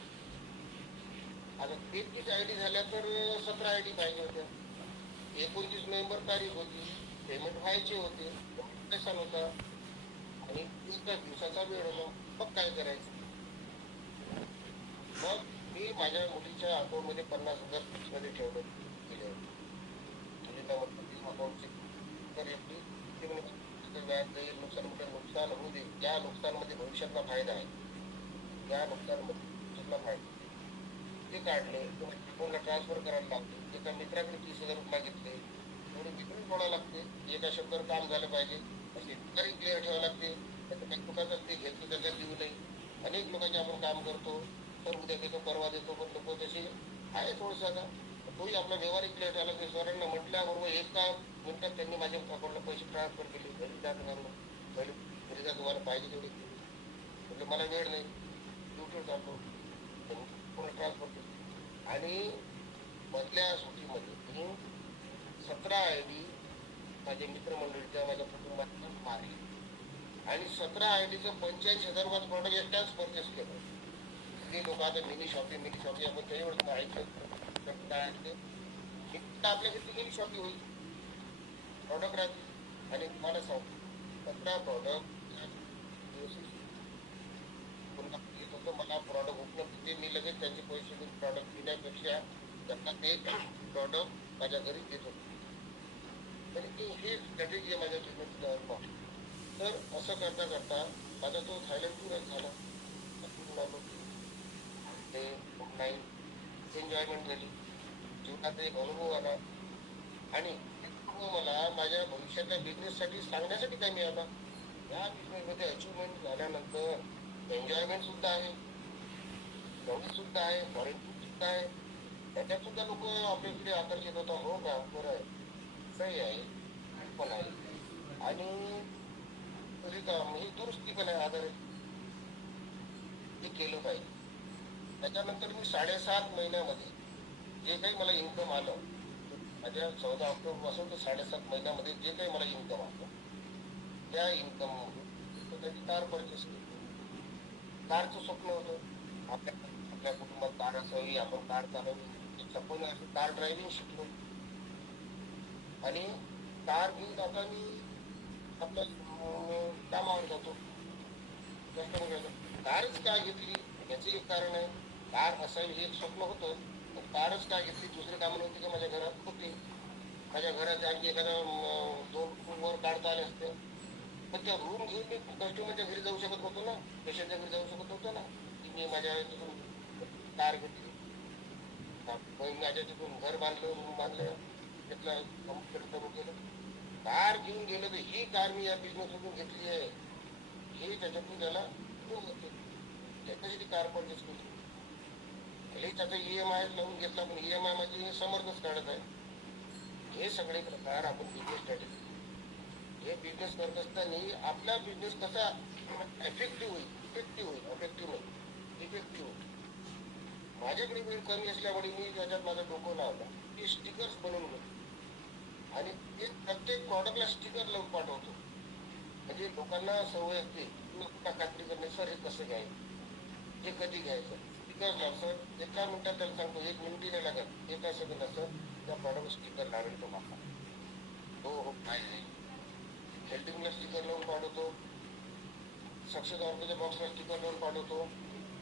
आता 33 आयडी झाल्या तर 17 आयडी पाहिजे होत्या. 29 नोव्हेंबर तारीख होती, पेमेंट व्हायचे होते, पैसा नव्हता आणि 3 दिवसाचा वेळ होता. मग काय करायचं? मग मी माझ्या मुलीच्या अकाउंटमध्ये 50,000 फिक्समध्ये ठेवलं गेले होते. मुलीला म्हटलं की अकाउंटचे तर एफडी ते म्हणे व्याज जाईल, नुकसान कुठे नुकसान होऊ दे. त्या नुकसानमध्ये भविष्यातला फायदा आहे. त्या नुकसानमध्ये भविष्यातला फायदा ते काढले, अकाउंटला ट्रान्सफर करायला लागले. एका मित्राकडे 30,000 रुपये मागितले. एवढे मित्र सोडावं लागते. एका शब्दावर काम झालं पाहिजे असे तारीख क्लिअर ठेवावं लागते. त्याचं काही चुकाचं ते घेतो त्याच्यात देऊ नये. अनेक लोकांचे आपण काम करतो, तर उद्या देतो परवा देतो, पण लोक तसे आहे थोडंसं आता. तोही आपला व्यवहारिक क्लिअर ठेवायला लागते. सरांना म्हटल्याबरोबर एका मिनिटात त्यांनी माझ्या अकाउंटला पैसे ट्रान्सफर केले. घरी जात घालून पहिले घरी जा तुम्हाला पाहिजे तेवढे म्हणजे मला वेळ नाही, ड्युटीवर चालतो, ट्रान्सफर केले. आणि मधल्या सुट्टीमध्ये मी 17 आयडी माझे मित्रमंडळीच्या माझ्या कुटुंबात मारले आणि 17 आयडीचं 85,000 रुपयाचं प्रॉडक्ट एकट्याच परचेस केलं. सगळे लोक आता मिनी शॉपिंग आपण त्याच्यावर ऐकलं काय आपल्या घरी मिनी शॉपिंग होईल प्रॉडक्ट राहते आणि तुम्हाला सांगतो 17 प्रॉडक्ट येत होतं. मला प्रॉडक्ट उपलब्ध ते मी लगेच त्यांचे पैसे देऊन प्रॉडक्ट घेण्यापेक्षा त्यांना ते प्रॉडक्ट माझ्या घरी देत होतो. म्हणजे ही स्ट्रॅटेजी आहे माझ्या बिझनेसला. तर असं करता करता माझा तो थायलंड टूर झाला. ते ऑनलाईन एन्जॉयमेंट झाली, जीवनाचा एक अनुभव आला आणि मला माझ्या भविष्याच्या बिझनेससाठी सांगण्यासाठी काय मिळाला. या बिझनेसमध्ये अचिव्हमेंट झाल्यानंतर एन्जॉयमेंट सुद्धा आहे, नॉलेज सुद्धा आहे, फॉरेन सुद्धा आहे. त्याच्यात सुद्धा लोक आपल्याकडे आकर्षित होतात. हो का, बरं आहे, सही आहे, पण आहे आणि ही दुरुस्ती पण आहे, आधार हे केलं पाहिजे. त्याच्यानंतर मी 7.5 महिन्यामध्ये जे काही मला इन्कम आलं, माझ्या 14 ऑक्टोबर पासून तर 7.5 महिन्यामध्ये जे काही मला इन्कम आलं, त्या इन्कम त्याची कार परचेस केली. कारचं स्वप्न होतं आपल्या कुटुंबात कार असावी, आपण कार चालवली, सपोज कार ड्रायव्हिंग शिकलो आणि कार घेऊन आता मी आपल्या कामावर जातो. कारच का घेतली याचं एक कारण आहे. कार असावी हे एक स्वप्न होतं, पण कारच का घेतली दुसरे कामं नव्हती का माझ्या घरात होती. माझ्या घरात आणखी एखादा 2 रूमवर काढता आले असते, पण त्या रूम घेऊन मी कस्टमरच्या घरी जाऊ शकत होतो ना, पेशंटच्या घरी जाऊ शकत होतो ना. की मी माझ्या तिथून कार घेतली, माझ्या तिथून घर बांधलं, रूम बांधलं, घेतलं, कम्प्युटर करून गेलं. कार घेऊन गेलं तर ही कार मी या बिझनेसमधून घेतली आहे हे त्याच्यातून त्याला त्याच्यासाठी कार परचेस केली. हे त्याचा EMI लावून घेतला, पण EMI म्हणजे समर्थच काढत आहे. हे सगळे प्रकार आपण बिझनेस स्ट्रॅटेजी हे बिझनेस करत असताना आपला बिझनेस कसा इफेक्टिव्ह होईल माझ्याकडे वेळ कमी असल्यामुळे मी त्याच्यात माझं डोकं लावलं की स्टिकर्स बनवून घेतो आणि ते प्रत्येक प्रॉडक्टला स्टिकर लावून पाठवतो. म्हणजे लोकांना सवय असते खात्री करणे, सर हे कसं घ्यायचं, हे कधी घ्यायचं, स्टिकर लाव सर. एका मिनिटात त्याला सांगतो, 1 मिनिट नाही लागत, एका सेकंद असं त्या प्रॉडक्ट स्टिकर लावेल तो माका. हो काय आहे, हेल्डिंगला स्टिकर लावून पाठवतो, सक्सेस ऑर्गनच्या बॉक्सला स्टिकर लावून पाठवतो,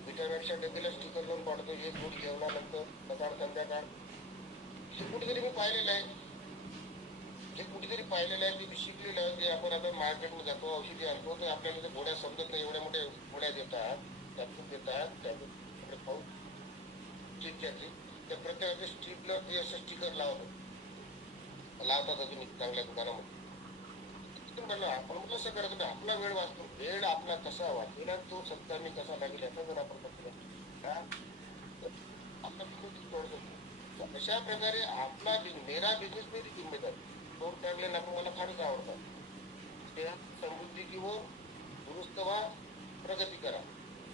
विटामिनच्या डब्याला स्टिकर लावून पाठवतो. हे दूध जेवणानंतर सकाळ संध्याकाळ. हे कुठेतरी मी पाहिलेलं आहे, ते मी शिकलेलं आहे. जे आपण आता मार्केटमध्ये जातो, औषधी आणतो, तर आपल्याला ते गोळ्या समजत नाही, एवढ्या मोठ्या गोळ्या देतात, त्यातून देतात त्यातून खाऊन त्या प्रत्येकाच्या स्टिकला ते असं स्टिकर लावतात तुम्ही चांगल्या दुकानामध्ये. आपण कसं करायचं, आपला वेळ वाचतो, वेळ आपला कसा वाचेल तो सत्ता मी कसा लागेल याचा जर आपण अशा प्रकारे आपला मेरा बिझनेस मेरी जिम्मेदारी दोन टॅगलाईन आपण मला फारच आवडतात. त्या समृद्धी किंवा दुरुस्त व्हा, प्रगती करा.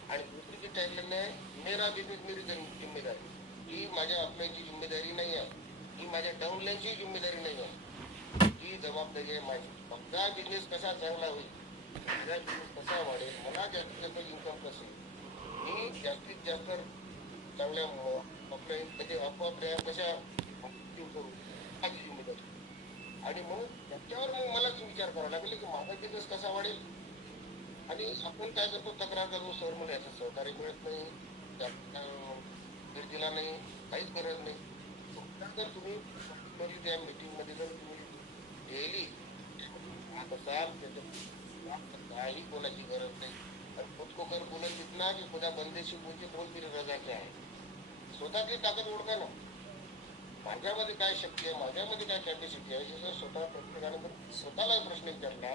आणि दुसरी जी टॅगलाईन आहे मेरा बिझनेस मेरी जिम्मेदारी, ही माझ्या अपलाईनची जिम्मेदारी नाही आहे, ही माझ्या डाऊनलाईनची जिम्मेदारी नाही आहे, ही जबाबदारी आहे माझी. माझा बिझनेस कसा चांगला होईल, माझा बिझनेस कसा वाढेल, मला जास्तीत जास्त इन्कम कसं येईल, मी जास्तीत जास्त चांगल्या आपल्या म्हणजे आपापल्या कशा करू माझी मदत. आणि म्हणून त्याच्यावर मग मलाच विचार करावा लागेल की माझा बिझनेस कसा वाढेल. आणि आपण काय करतो, तक्रार करतो, सर मला याचं सहकार्य मिळत नाही, दिला नाही, काहीच गरज नाही. जर तुम्ही त्या मीटिंग मध्ये जर तुम्ही डेली असाल काही कोणाची गरज नाही. आणि खुद को कर बोलत जितना की खुदा बंदेशी मुझे बोल मेरी रजा क्या आहे. स्वतःची ताकद ओळखा ना, माझ्यामध्ये काय शक्ती आहे, माझ्यामध्ये काय कॅपॅसिटी आहे. जर स्वतः प्रत्येकाने जर स्वतःला प्रश्न विचारला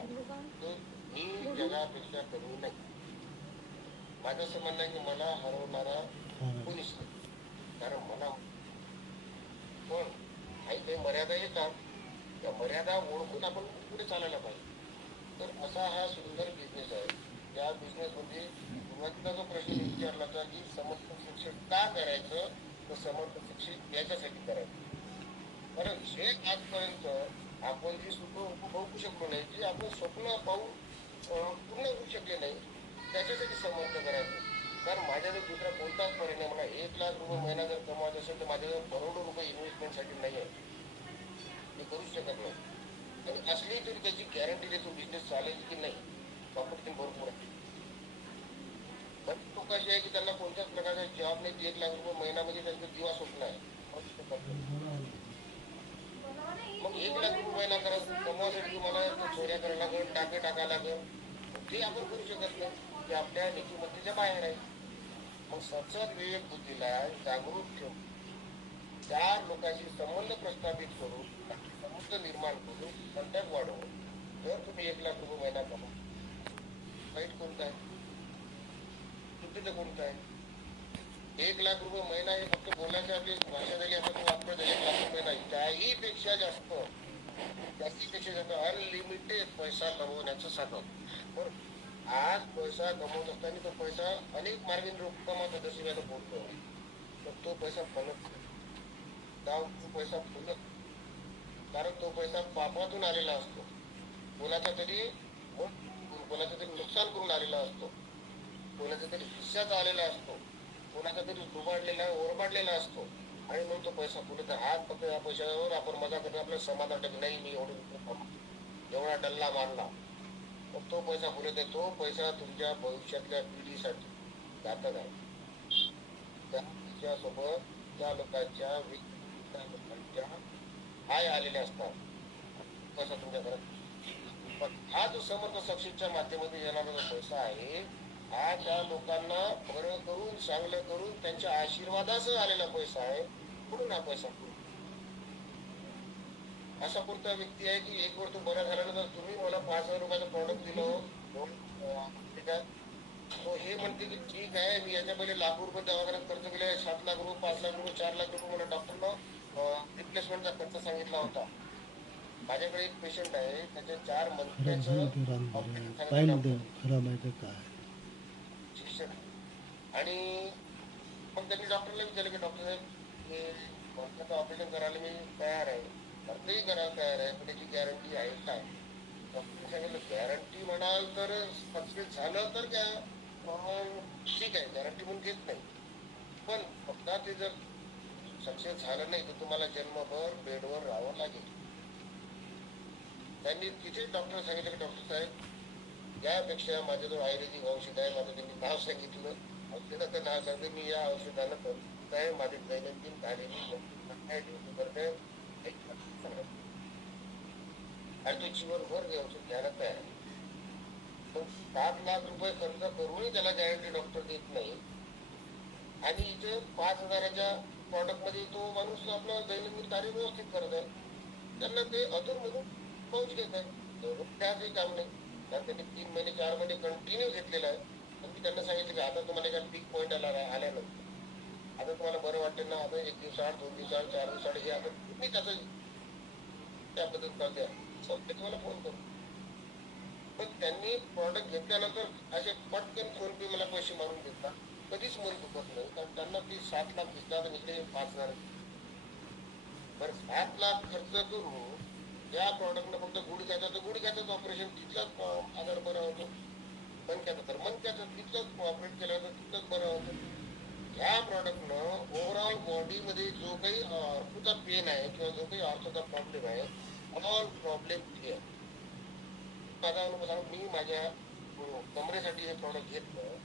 तर मी जगापेक्षा कमी नाही. माझं असं म्हणणं आहे की मला हरवणारा कोणीच नाही. कारण मला पण काही मर्यादा येतात, त्या मर्यादा ओळखून आपण पुढे चालायला पाहिजे. तर असा हा सुंदर बिझनेस आहे. त्या बिझनेस मध्ये सुरुवातीला जो प्रश्न विचारला होता की समर्थ शिक्षण का करायचं, तर समर्थ शिक्षण याच्यासाठी करायचं. कारण हे आजपर्यंत आपण जी सुख उपभोगू शकलो नाही, जी आपण स्वप्न पाहून पूर्ण होऊ शकले नाही, त्याच्यासाठी समर्थ करायचं. कारण माझ्याजवळ दुसरा कोणताच पर्याय नाही. मला 1,00,000 रुपये महिना जर कमवायचा असेल तर माझ्याजवळ करोडो रुपये इन्व्हेस्टमेंटसाठी नाही आहे, मी करूच शकत नाही. आणि असली तरी त्याची गॅरंटी देतो बिझनेस चालेल की नाही. कॉम्पिटिशन भरपूर आहे. पण लोक अशी आहे की त्यांना कोणत्याच प्रकारचा जॉब नाही, 1,00,000 रुपये महिन्यामध्ये त्यांचा दिवा स्वप्न आहे. मग 1,00,000 रुपये महिना कमवायसाठी तुम्हाला चोऱ्या करायला लागेल, टाके टाकायला लागेल, ते आपण करू शकत नाही. ते आपल्या नीतिमत्तेच्या बाहेर आहे. मग सतत विवेक बुद्धीला जागरूक ठेवून त्या लोकांशी संबंध प्रस्थापित करून, संबंध निर्माण करून, कॉन्टॅक्ट वाढवून जर तुम्ही 1,00,000 रुपये महिना कमा, वाईट कोणतं आहे, चुकीचं कोणतं आहे. 1,00,000 रुपये महिना हे फक्त बोलायचं आपली भाषा झाली, आपण वापरत 1,00,000 रुपये नाही, त्याही पेक्षा जास्त, जास्तीपेक्षा जास्त अनलिमिटेड पैसा कमवण्याचं साधन. बरं, आज पैसा कमवत असताना तो पैसा अनेक मार्गाने कमवतात, जसे मी आता बोलतो. तर तो पैसा फलत तो पैसा फुलत, कारण तो पैसा पापातून आलेला असतो, कोणाचा तरी कोणाचं तरी नुकसान करून आलेला असतो, कोणाचा तरी हिस्साच आलेला असतो, कोणाचा तरी दुबाडलेला ओरबाडलेला असतो. आणि म्हणून तो पैसा फुलत. आज फक्त या पैशावर आपण मजा करतो, आपलं समाधान टाकत नाही, मी एवढा डल्ला मारला, मग तो पैसा फुलत आहे. तो पैसा तुमच्या भविष्यातल्या पिढीसाठी घातक आहे. त्याच्यासोबत त्या लोकांच्या हाय आलेले असतात, पैसा तुमच्या घरात. पण हा जो समर्थ सक्सेसच्या माध्यमातून येणारा जो पैसा आहे, हा त्या लोकांना बरं करून, चांगलं करून, त्यांच्या आशीर्वादासह आलेला पैसा आहे. म्हणून हा पैसा असा कोणता व्यक्ती आहे की एक वेळ तो बरा झाल्यानंतर तुम्ही मला 5,000 रुपयाचं प्रॉडक्ट दिलं, ठीक आहे, तो हे म्हणते की ठीक आहे, मी याच्या पहिले ₹1,00,000 दवाखान्यात खर्च केले, 7,00,000 रुपये, 5,00,000 रुपये, 4,00,000 मला डॉक्टरनं रिप्लेसमेंटचा खर्च सांगितला होता. माझ्याकडे एक पेशंट आहे, त्याच्या 4 महिन्याचं शिक्षण. आणि मग त्यांनी डॉक्टरला विचारलं की डॉक्टर साहेब, हे डॉक्टरचं ऑपरेशन करायला मी तयार आहे, खर्चही करायला तयार आहे, पण त्याची गॅरंटी आहे काय. डॉक्टरने सांगितलं गॅरंटी म्हणाल तर सक्सेस झालं तर काय ठीक आहे, गॅरंटी म्हणून घेत नाही, पण फक्त ते जर सक्सेस झालं नाही तर तुम्हाला जन्मभर बेडवर राहावं लागेल. त्यांनी तिथे डॉक्टर सांगितलं की डॉक्टर साहेब, यापेक्षा माझ्याजवळ आयुर्वेदिक औषध आहे. माझं त्यांनी नाव सांगितलं, औषधाचं नाव सांगते, मी या औषधानं करत आहे, माझे दैनंदिन झालेली करते आणि तो जीवनभर हे औषध घ्यायला तयार आहे. पण 7,00,000 रुपये खर्च करूनही त्याला गॅरंटी डॉक्टर देत नाही. आणि इथे 5,000च्या प्रॉडक्ट मध्ये तो माणूस आपलं दैनंदिन कार्य व्यवस्थित करत आहे. त्यांना ते अधूनमधून पाऊच घेत आहे, त्याचही काम नाही. कारण त्यांनी 3 महिने 4 महिने कंटिन्यू घेतलेला आहे. पण मी त्यांना सांगितलं की आता तुम्हाला एका पीक पॉईंट आल्यानंतर आता तुम्हाला बरं वाटतं ना, आता 1 दिवसाआड, 2 दिवसाआड, 4 दिवसाआड हे आता तुम्ही त्याचं त्या पद्धतीत द्या, संपले तुम्हाला फोन करू. पण त्यांनी प्रॉडक्ट घेतल्यानंतर असे पटकन फोन पे मला पैसे मारून देतात, कधीच मन दुखत नाही. कारण त्यांना ती 7,00,000 दिसतात आणि इकडे 5,000. बरं, 7,00,000 खर्च करून या प्रॉडक्टनं फक्त गुडघ्याचं तर गुडघ्याचंच ऑपरेशन तिथलाच आजार बरा होतो, मणक्याचं तर मणक्याचं तिथलंच ऑपरेट केलं तर तिथलंच बरं होतं. ह्या प्रॉडक्टनं ओव्हरऑल बॉडीमध्ये जो काही अर्थचा पेन आहे किंवा जो काही अर्थचा प्रॉब्लेम आहे, ऑल प्रॉब्लेम क्लिअर. माझा अनुभव सांग, मी माझ्या कमरेसाठी हे प्रॉडक्ट घेतलं,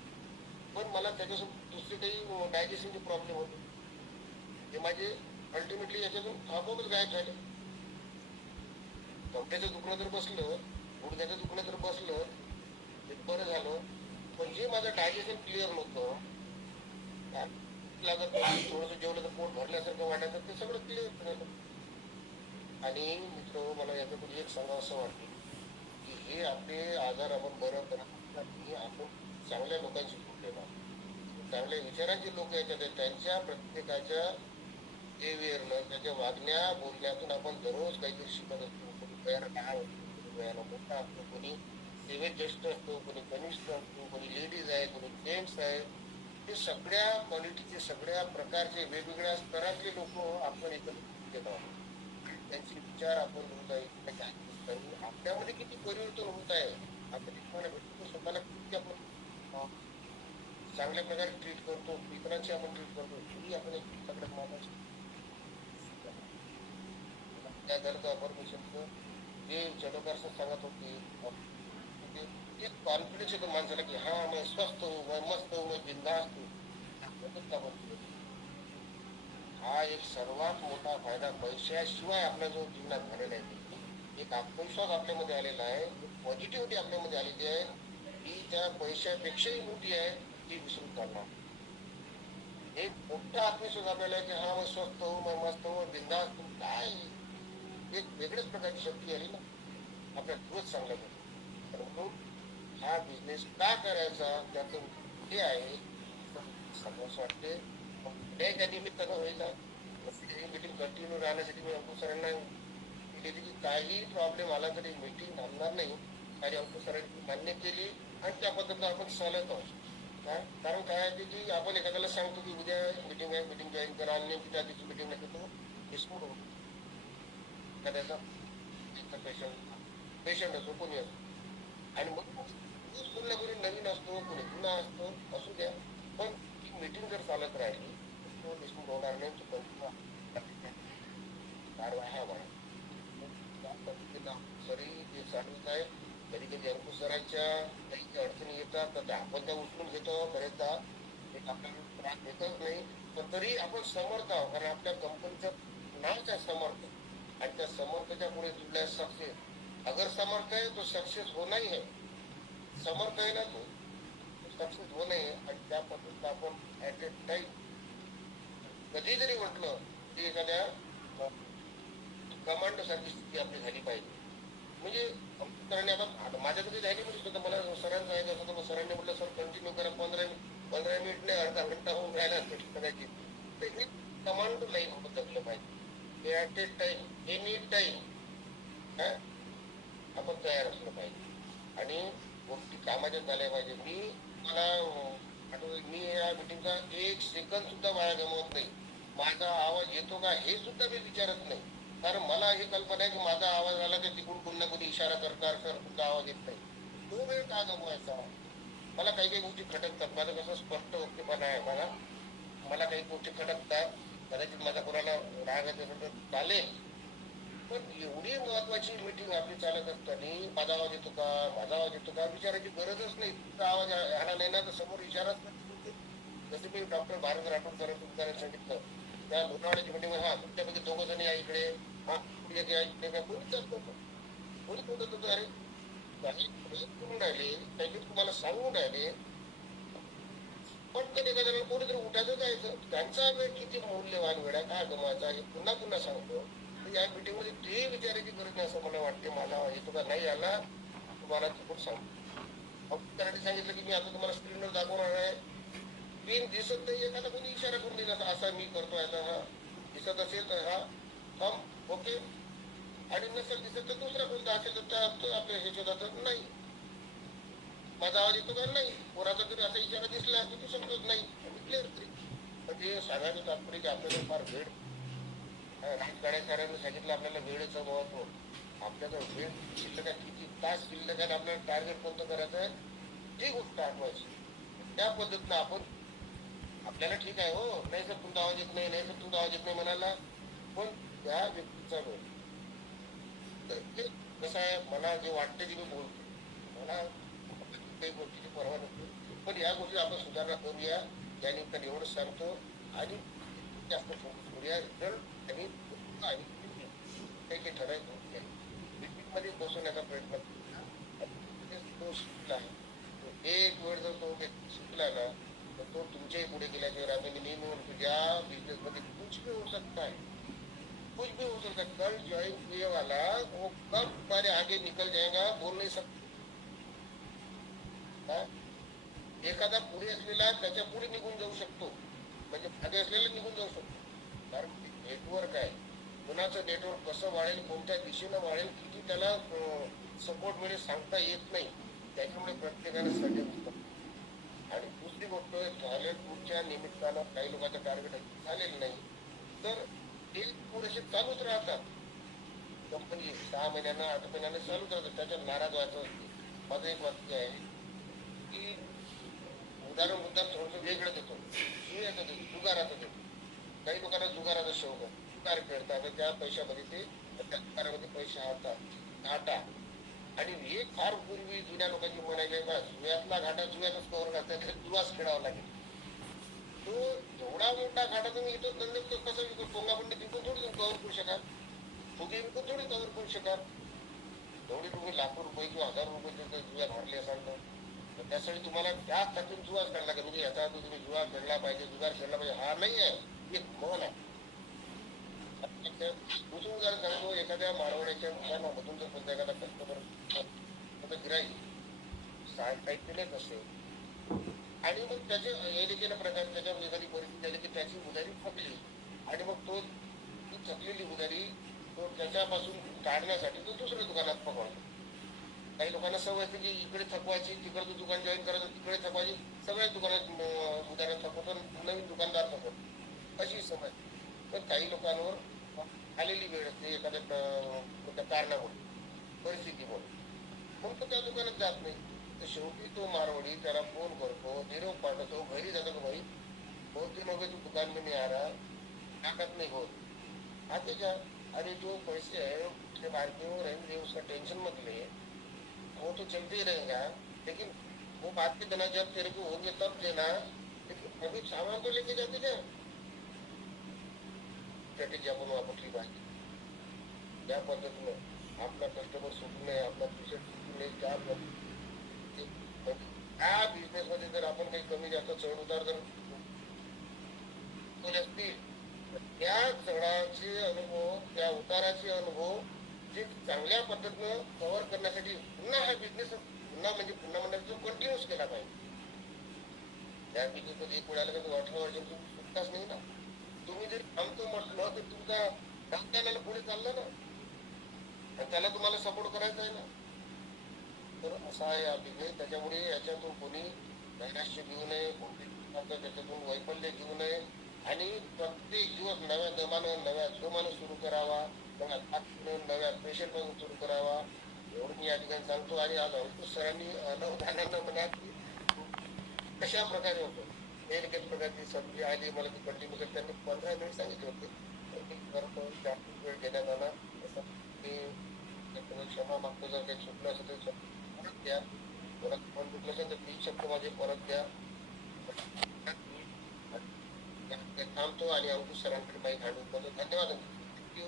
पण मला त्याच्यासोबत दुसरे काही डायजेशनचे प्रॉब्लेम होते, ते माझे अल्टिमेटली याच्यातून आपोआपच गायब झाले. कमरेचं दुखणं जर बसलं, गुडघ्याचं दुखणं जर बसलं, ते बरं झालं. पण जे माझं डायजेशन क्लिअर नव्हतं, लागत थोडंसं जेवलं तर पोट भरल्यासारखं वाटायचं, ते सगळं क्लिअर झालं. आणि मित्र, मला याच्यातून एक सांगावं असं वाटतं की हे आपले आजार आपण बरं करण्यासाठी आपण चांगल्या लोकांशी जोडलेलो आहोत. चांगल्या विचारांचे लोक याच्यात आहेत, त्यांच्या प्रत्येकाच्या बिहेवियरनं, त्याच्या वागण्या बोलण्यातून आपण दररोज काहीतरी शिकत असतो. कोणी वयाला लहान असतो, कोणी वयाला मोठा असतो, कोणी सेवेत ज्येष्ठ असतो, कोणी कनिष्ठ असतो, कोणी लेडीज आहे, कोणी जेंट्स आहे. हे सगळ्या क्वालिटीचे, सगळ्या प्रकारचे, वेगवेगळ्या स्तरातले लोक आपण एकत्र येत आहोत. त्यांचे विचार आपण होत आहे, आपल्यामध्ये किती परिवर्तन होत आहे आपण तुम्हाला भेटतो. स्वतःला किती आपण चांगल्या प्रकारे ट्रीट करतो, इतरांशी आपण ट्रीट करतो, ही आपण एक सगळ्यात महत्वाची त्या गरजा परमिशनचं जे चॅडोकार सर सांगत होते, एक कॉन्फिडन्स येतो माणसाला की हा मैं स्वस्थ हूँ, मैं मस्त हूँ, मैं बिंदास हूँ. हा एक सर्वात मोठा फायदा पैशाशिवाय आपल्या जो जीवनात झालेला आहे. एक आत्मविश्वास आपल्यामध्ये आलेला आहे, पॉझिटिव्हिटी आपल्यामध्ये आलेली आहे, ही त्या पैशापेक्षाही मोठी आहे, ती विसरून चालणार. एक मोठा आत्मविश्वास आपल्याला आहे की हा मैं स्वस्थ हूँ, मैं मस्त हूँ, बिंदास हूँ. काय एक वेगळ्याच प्रकारची शक्ती आली ना आपल्या दिवस चांगला करतो. म्हणून हा बिझनेस का करायचा, त्याचं हे आहे समोर वाटते. त्या निमित्तानं होईल मीटिंग कंटिन्यू राहण्यासाठी मी अंकुश सरांना केली की काही प्रॉब्लेम आला तरी मीटिंग थांबणार नाही. आणि अंकुश सरांनी मान्य केली आणि त्या पद्धतीनं आपण चालत आहोत. काय कारण काय आहे की आपण एखाद्याला सांगतो की उद्या मीटिंग आहे, मीटिंग जॉईन करा, आणि नेमकी त्या दिवशी मीटिंग नाही तो डिस्प्यूट होतो. एखाद्याचा पेशंट असतो, कोणी असतो, आणि मग कोणी कोणी नवीन असतो, कोणी जुना असतो, असू द्या, पण ती मीटिंग जर चालत राहिली तो डिस्प्यूट होणार नाही. तो कंटिन्यू कारवाया त्या पद्धतीनं सरी जे चालवत आहे. कधी कधी अंकुश सरांच्या काही अडचणी येतात तर आपण त्या उचलून घेतो, बरेचदा एक आपल्याला त्रास देतच नाही, पण तरी आपण समर्थ आहोत, कारण आपल्या कंपनीचं नावच आहे समर्थ, आणि त्या समर्थच्या पुढे जुळल्या सक्सेस. अगर समर्थ है तो सक्सेस होना ही है. समर्थ आहे ना तो सक्सेस होणं आहे. आणि त्या पद्धतीनं आपण ऍट ए टाइम कधी जरी म्हटलं की एखाद्या कमांडो सारखी स्थिती आपली झाली पाहिजे. म्हणजे सरांनी आता माझ्या कधी झाली म्हणजे तर मला सरांचं आहे असं, तर सरांनी म्हटलं सर कंटिन्यू करा, 15 मिनिट नाही, अर्धा घंटा होऊन राहिला कदाचित. तर हे कमांडो लाईन होत जगलं पाहिजे. At A time, any time आपण तयार असलं पाहिजे आणि गोष्टी कामाच्या झाल्या पाहिजे. मला आठवतं, मी या मिटिंगचा एक सेकंद सुद्धा वाया गमवत नाही. माझा आवाज येतो का हे सुद्धा मी विचारत नाही, कारण मला ही कल्पना आहे की माझा आवाज आला तर तिकडून कोणी ना कोणी इशारा करणार, सर तुमचा आवाज येत नाही. तो वेळ का गमवायचा. मला काही काही गोष्टी खटकतात. माझं कसं स्पष्ट वक्तेपणा आहे, मला काही गोष्टी खटकतात. कदाचित माझा कोणाला राग येत असेल तर चालेल, पण एवढी महत्वाची मीटिंग आपली चालत असताना माझा आवाज येतो का, माझा आवाज येतो का विचारायची गरजच नाही. तुमचा आवाज आला नाही ना तर समोर इशाराच नाही. जसं मी डॉक्टर भारत राठोड सरांचं उदाहरण सांगितलं, त्या लोणावळ्याची मीटिंग, हा तुमच्यापैकी 2 जण या इकडे, हा इकडे का कोणीच जात नव्हतं. कोणी बोलत होतं अरे काही करून राहिले, काही तुम्हाला सांगून राहिले, पण कधी एखाद्याला कोणीतरी उठायचं जायचं. त्यांचा वेळ किती मौल्यवान वेळ आहे, काय गमायचा हे पुन्हा पुन्हा सांगतो. या मीटिंग मध्ये ते विचारायची गरज नाही असं मला वाटते. मला येतो का नाही आला तुम्हाला चुकून सांगतो. त्यासाठी सांगितलं की मी आता तुम्हाला स्क्रीनवर दाखवणार आहे, स्क्रीन दिसत नाही, एखादा कोणी इशारा करून दिला असा मी करतोय आता, हा दिसत असेल तर हा हम ओके, आणि नसेल दिसत तर दुसरा कोणता असेल तर आपल्या ह्याच्यात नाही. माझा आवाज येतो का नाही, पोराचा तरी असा इशारा दिसला की तू समजत नाही, क्लिअर तरी. म्हणजे सांगायचं तात्पर्य की आपल्याला फार वेळ, राजकारण्यांनी सांगितलं आपल्याला वेळेचं महत्व. आपल्याला वेळ शिल्लक आहे, किती तास शिल्लक आहे, आपल्याला टार्गेट कोणतं करायचं आहे ती गोष्ट आठवायची. त्या पद्धतीनं आपण आपल्याला ठीक आहे हो, नाही सर तुमचा आवाज येत नाही, नाही सर तुमचा आवाज येत नाही म्हणाला, पण त्या व्यक्तीचा वेळ तर ते कसं आहे, मला जे वाटतं ते मी बोलतो, मला काही गोष्टीची पर्वा नको, पण या गोष्टी आपण सुधारणा करूया. या निमित्ताने एवढंच सांगतो आणि जास्त फोकस करूया रिझल्ट आणि काही काही ठराविक गोष्टी आहे मीटिंग मध्ये बसवण्याचा प्रयत्न करूया. तो शिकला आहे, तो एक वेळ जर तो व्यक्ती शिकला ना तर तो तुमच्याही पुढे गेल्याशिवाय आता मी नेहमी म्हणतो या बिझनेस मध्ये कुछ भी हो सकता है, कुछ भी हो सकता है. कल ज्वाइन किए वाला वो कब हमारे आगे निकल जाएगा बोल नहीं सकता. एखादा पुढे असलेला त्याच्या पुढे निघून जाऊ शकतो, म्हणजे मागे असलेला निघून जाऊ शकतो. कारण नेटवर्क आहे, कुणाचं नेटवर्क कसं वाढेल, कोणत्या दिशेनं वाढेल, किती त्याला सपोर्ट मिळेल सांगता येत नाही. त्याच्यामुळे प्रत्येकाने सजग असतं. आणि दुसरी गोष्ट टॅलेंटच्या निमित्तानं काही लोकांचं टार्गेट झालेलं नाही तर ते पुरेसे चालूच राहतात. कंपनी 6 महिन्यानं 8 महिन्यानं चालूच राहतात, त्याच्यात नाराज व्हायचं असते. माझं एक वाक्य आहे की उदाहरण मुद्दा थोडंसं वेगळं देतो, जुगाराचं देतो. काही लोकांना जुगाराचा शौक आहे, जुगार खेळतात त्या पैशामध्ये ते त्या जुगारामध्ये पैसे घाटा. आणि एक फार पूर्वी जुन्या लोकांची म्हणायचे बा जुव्यातला घाटा जुव्यातच कवर घालतात, जुवाच खेळावा लागेल. तो एवढा मोठा घाटा तुम्ही इथं धंदे कसं विकू, पोंगापंडी विकून थोडी तुम्ही कव्हर करू शकाल, फुगे विकून थोडी कव्हर करू शकाल. एवढी तुम्ही लाखो रुपये किंवा हजार रुपये जर जुव्यात हारले असाल तर त्यासाठी तुम्हाला त्या खात्यातून जुवाच काढला लागेल. म्हणजे याचा अर्थ तुम्ही जुवा खेळला पाहिजे, जुगार खेळला पाहिजे हा नाही आहे, एक मन आहे. दुसरं उदाहरण सांगतो, एखाद्या मारवाड्याच्या दुकानामधून जर कोणता एखादा कस्टमर गिराईक साहित्य नेत असेल आणि मग त्याचे केल्या प्रकारे त्याच्यावर एखादी परिस्थिती झाली की त्याची उधारी थकली आणि मग तो ती थकलेली उधारी तो त्याच्यापासून काढण्यासाठी तो दुसऱ्या दुकानात पकडतो. काही लोकांना सवय असते की इकडे थकवायची, तिकडचं दुकान जॉईन करायचं, तिकडे थकवायची, सगळ्याच दुकानात उदाहरण थकवतो, नवीन दुकानदार थकवतो, अशी सवय. पण काही लोकांवर आलेली वेळ असते एखाद्या कोणत्या कारणामुळे, परिस्थितीमुळे, मग तो त्या दुकानात जात नाही. तर शेवटी तो मारवाडी त्याला फोन करतो, निरोप पाठवतो, घरी जातो की भाई बहुत दिन हो गए तू दुकान में नहीं आ रहा, ताकत नहीं होत आते जा. अरे जो पैसे है उसके बाहर की वो रहने दे, उसका टेंशन मत ले, वो तो चलते ही रहेगा, लेकिन वो बात के देना जब तेरे को होंगे तब देना, लेकिन अभी सामान तो लेके जाते जा. स्ट्रॅटेजी आपण वापरली पाहिजे. त्या पद्धतीनं आपला कस्टमर सुटू नये, आपला पेशंट सुटू नये. त्या बिझनेस मध्ये जर आपण काही कमी जास्त चढ उतार जर असतील तर त्या चढाचे अनुभव, त्या उताराचे अनुभव जे चांगल्या पद्धतीनं कव्हर करण्यासाठी पुन्हा हा बिझनेस पुन्हा म्हणजे पुन्हा म्हणजे कंटिन्यूस केला पाहिजे. त्या बिझनेस मध्ये एक वेळाला काही 18 वर्ष तुम्ही सुटताच नाही ना. तुम्ही जर थांबतो म्हटलं तर तुमचा धंद्याला पुढे चाललं ना आणि त्याला तुम्हाला सपोर्ट करायचा आहे ना. तर असा आहे हा बिझनेस. त्याच्यामुळे याच्यातून कोणी नैराश्य घेऊ नये, त्याच्यातून वैफल्य घेऊ नये आणि प्रत्येक दिवस नव्या दमानं नव्या जोमानं सुरू करावा, नव्या ताकदीनं नव्या पेशंटपासून सुरू करावा, एवढं मी या ठिकाणी सांगतो. आणि आज अंकुश सरांनी अनवधानानं म्हणा की कशा प्रकारे होतो एकच प्रकारची संधी आली मला ती कंटिन्यू करत त्यांनी 15 मिनिट सांगितले होते, तर मी करतो जास्त वेळ घेण्यात आला. मी क्षमा मागतो, जर काही चुकलं असेल तर परत द्या, परत पण चुकलं असेल तर 30 शब्द माझे परत द्या. थांबतो आणि अंकुश सरांकडे माहीत हाणून धन्यवाद. थँक्यू.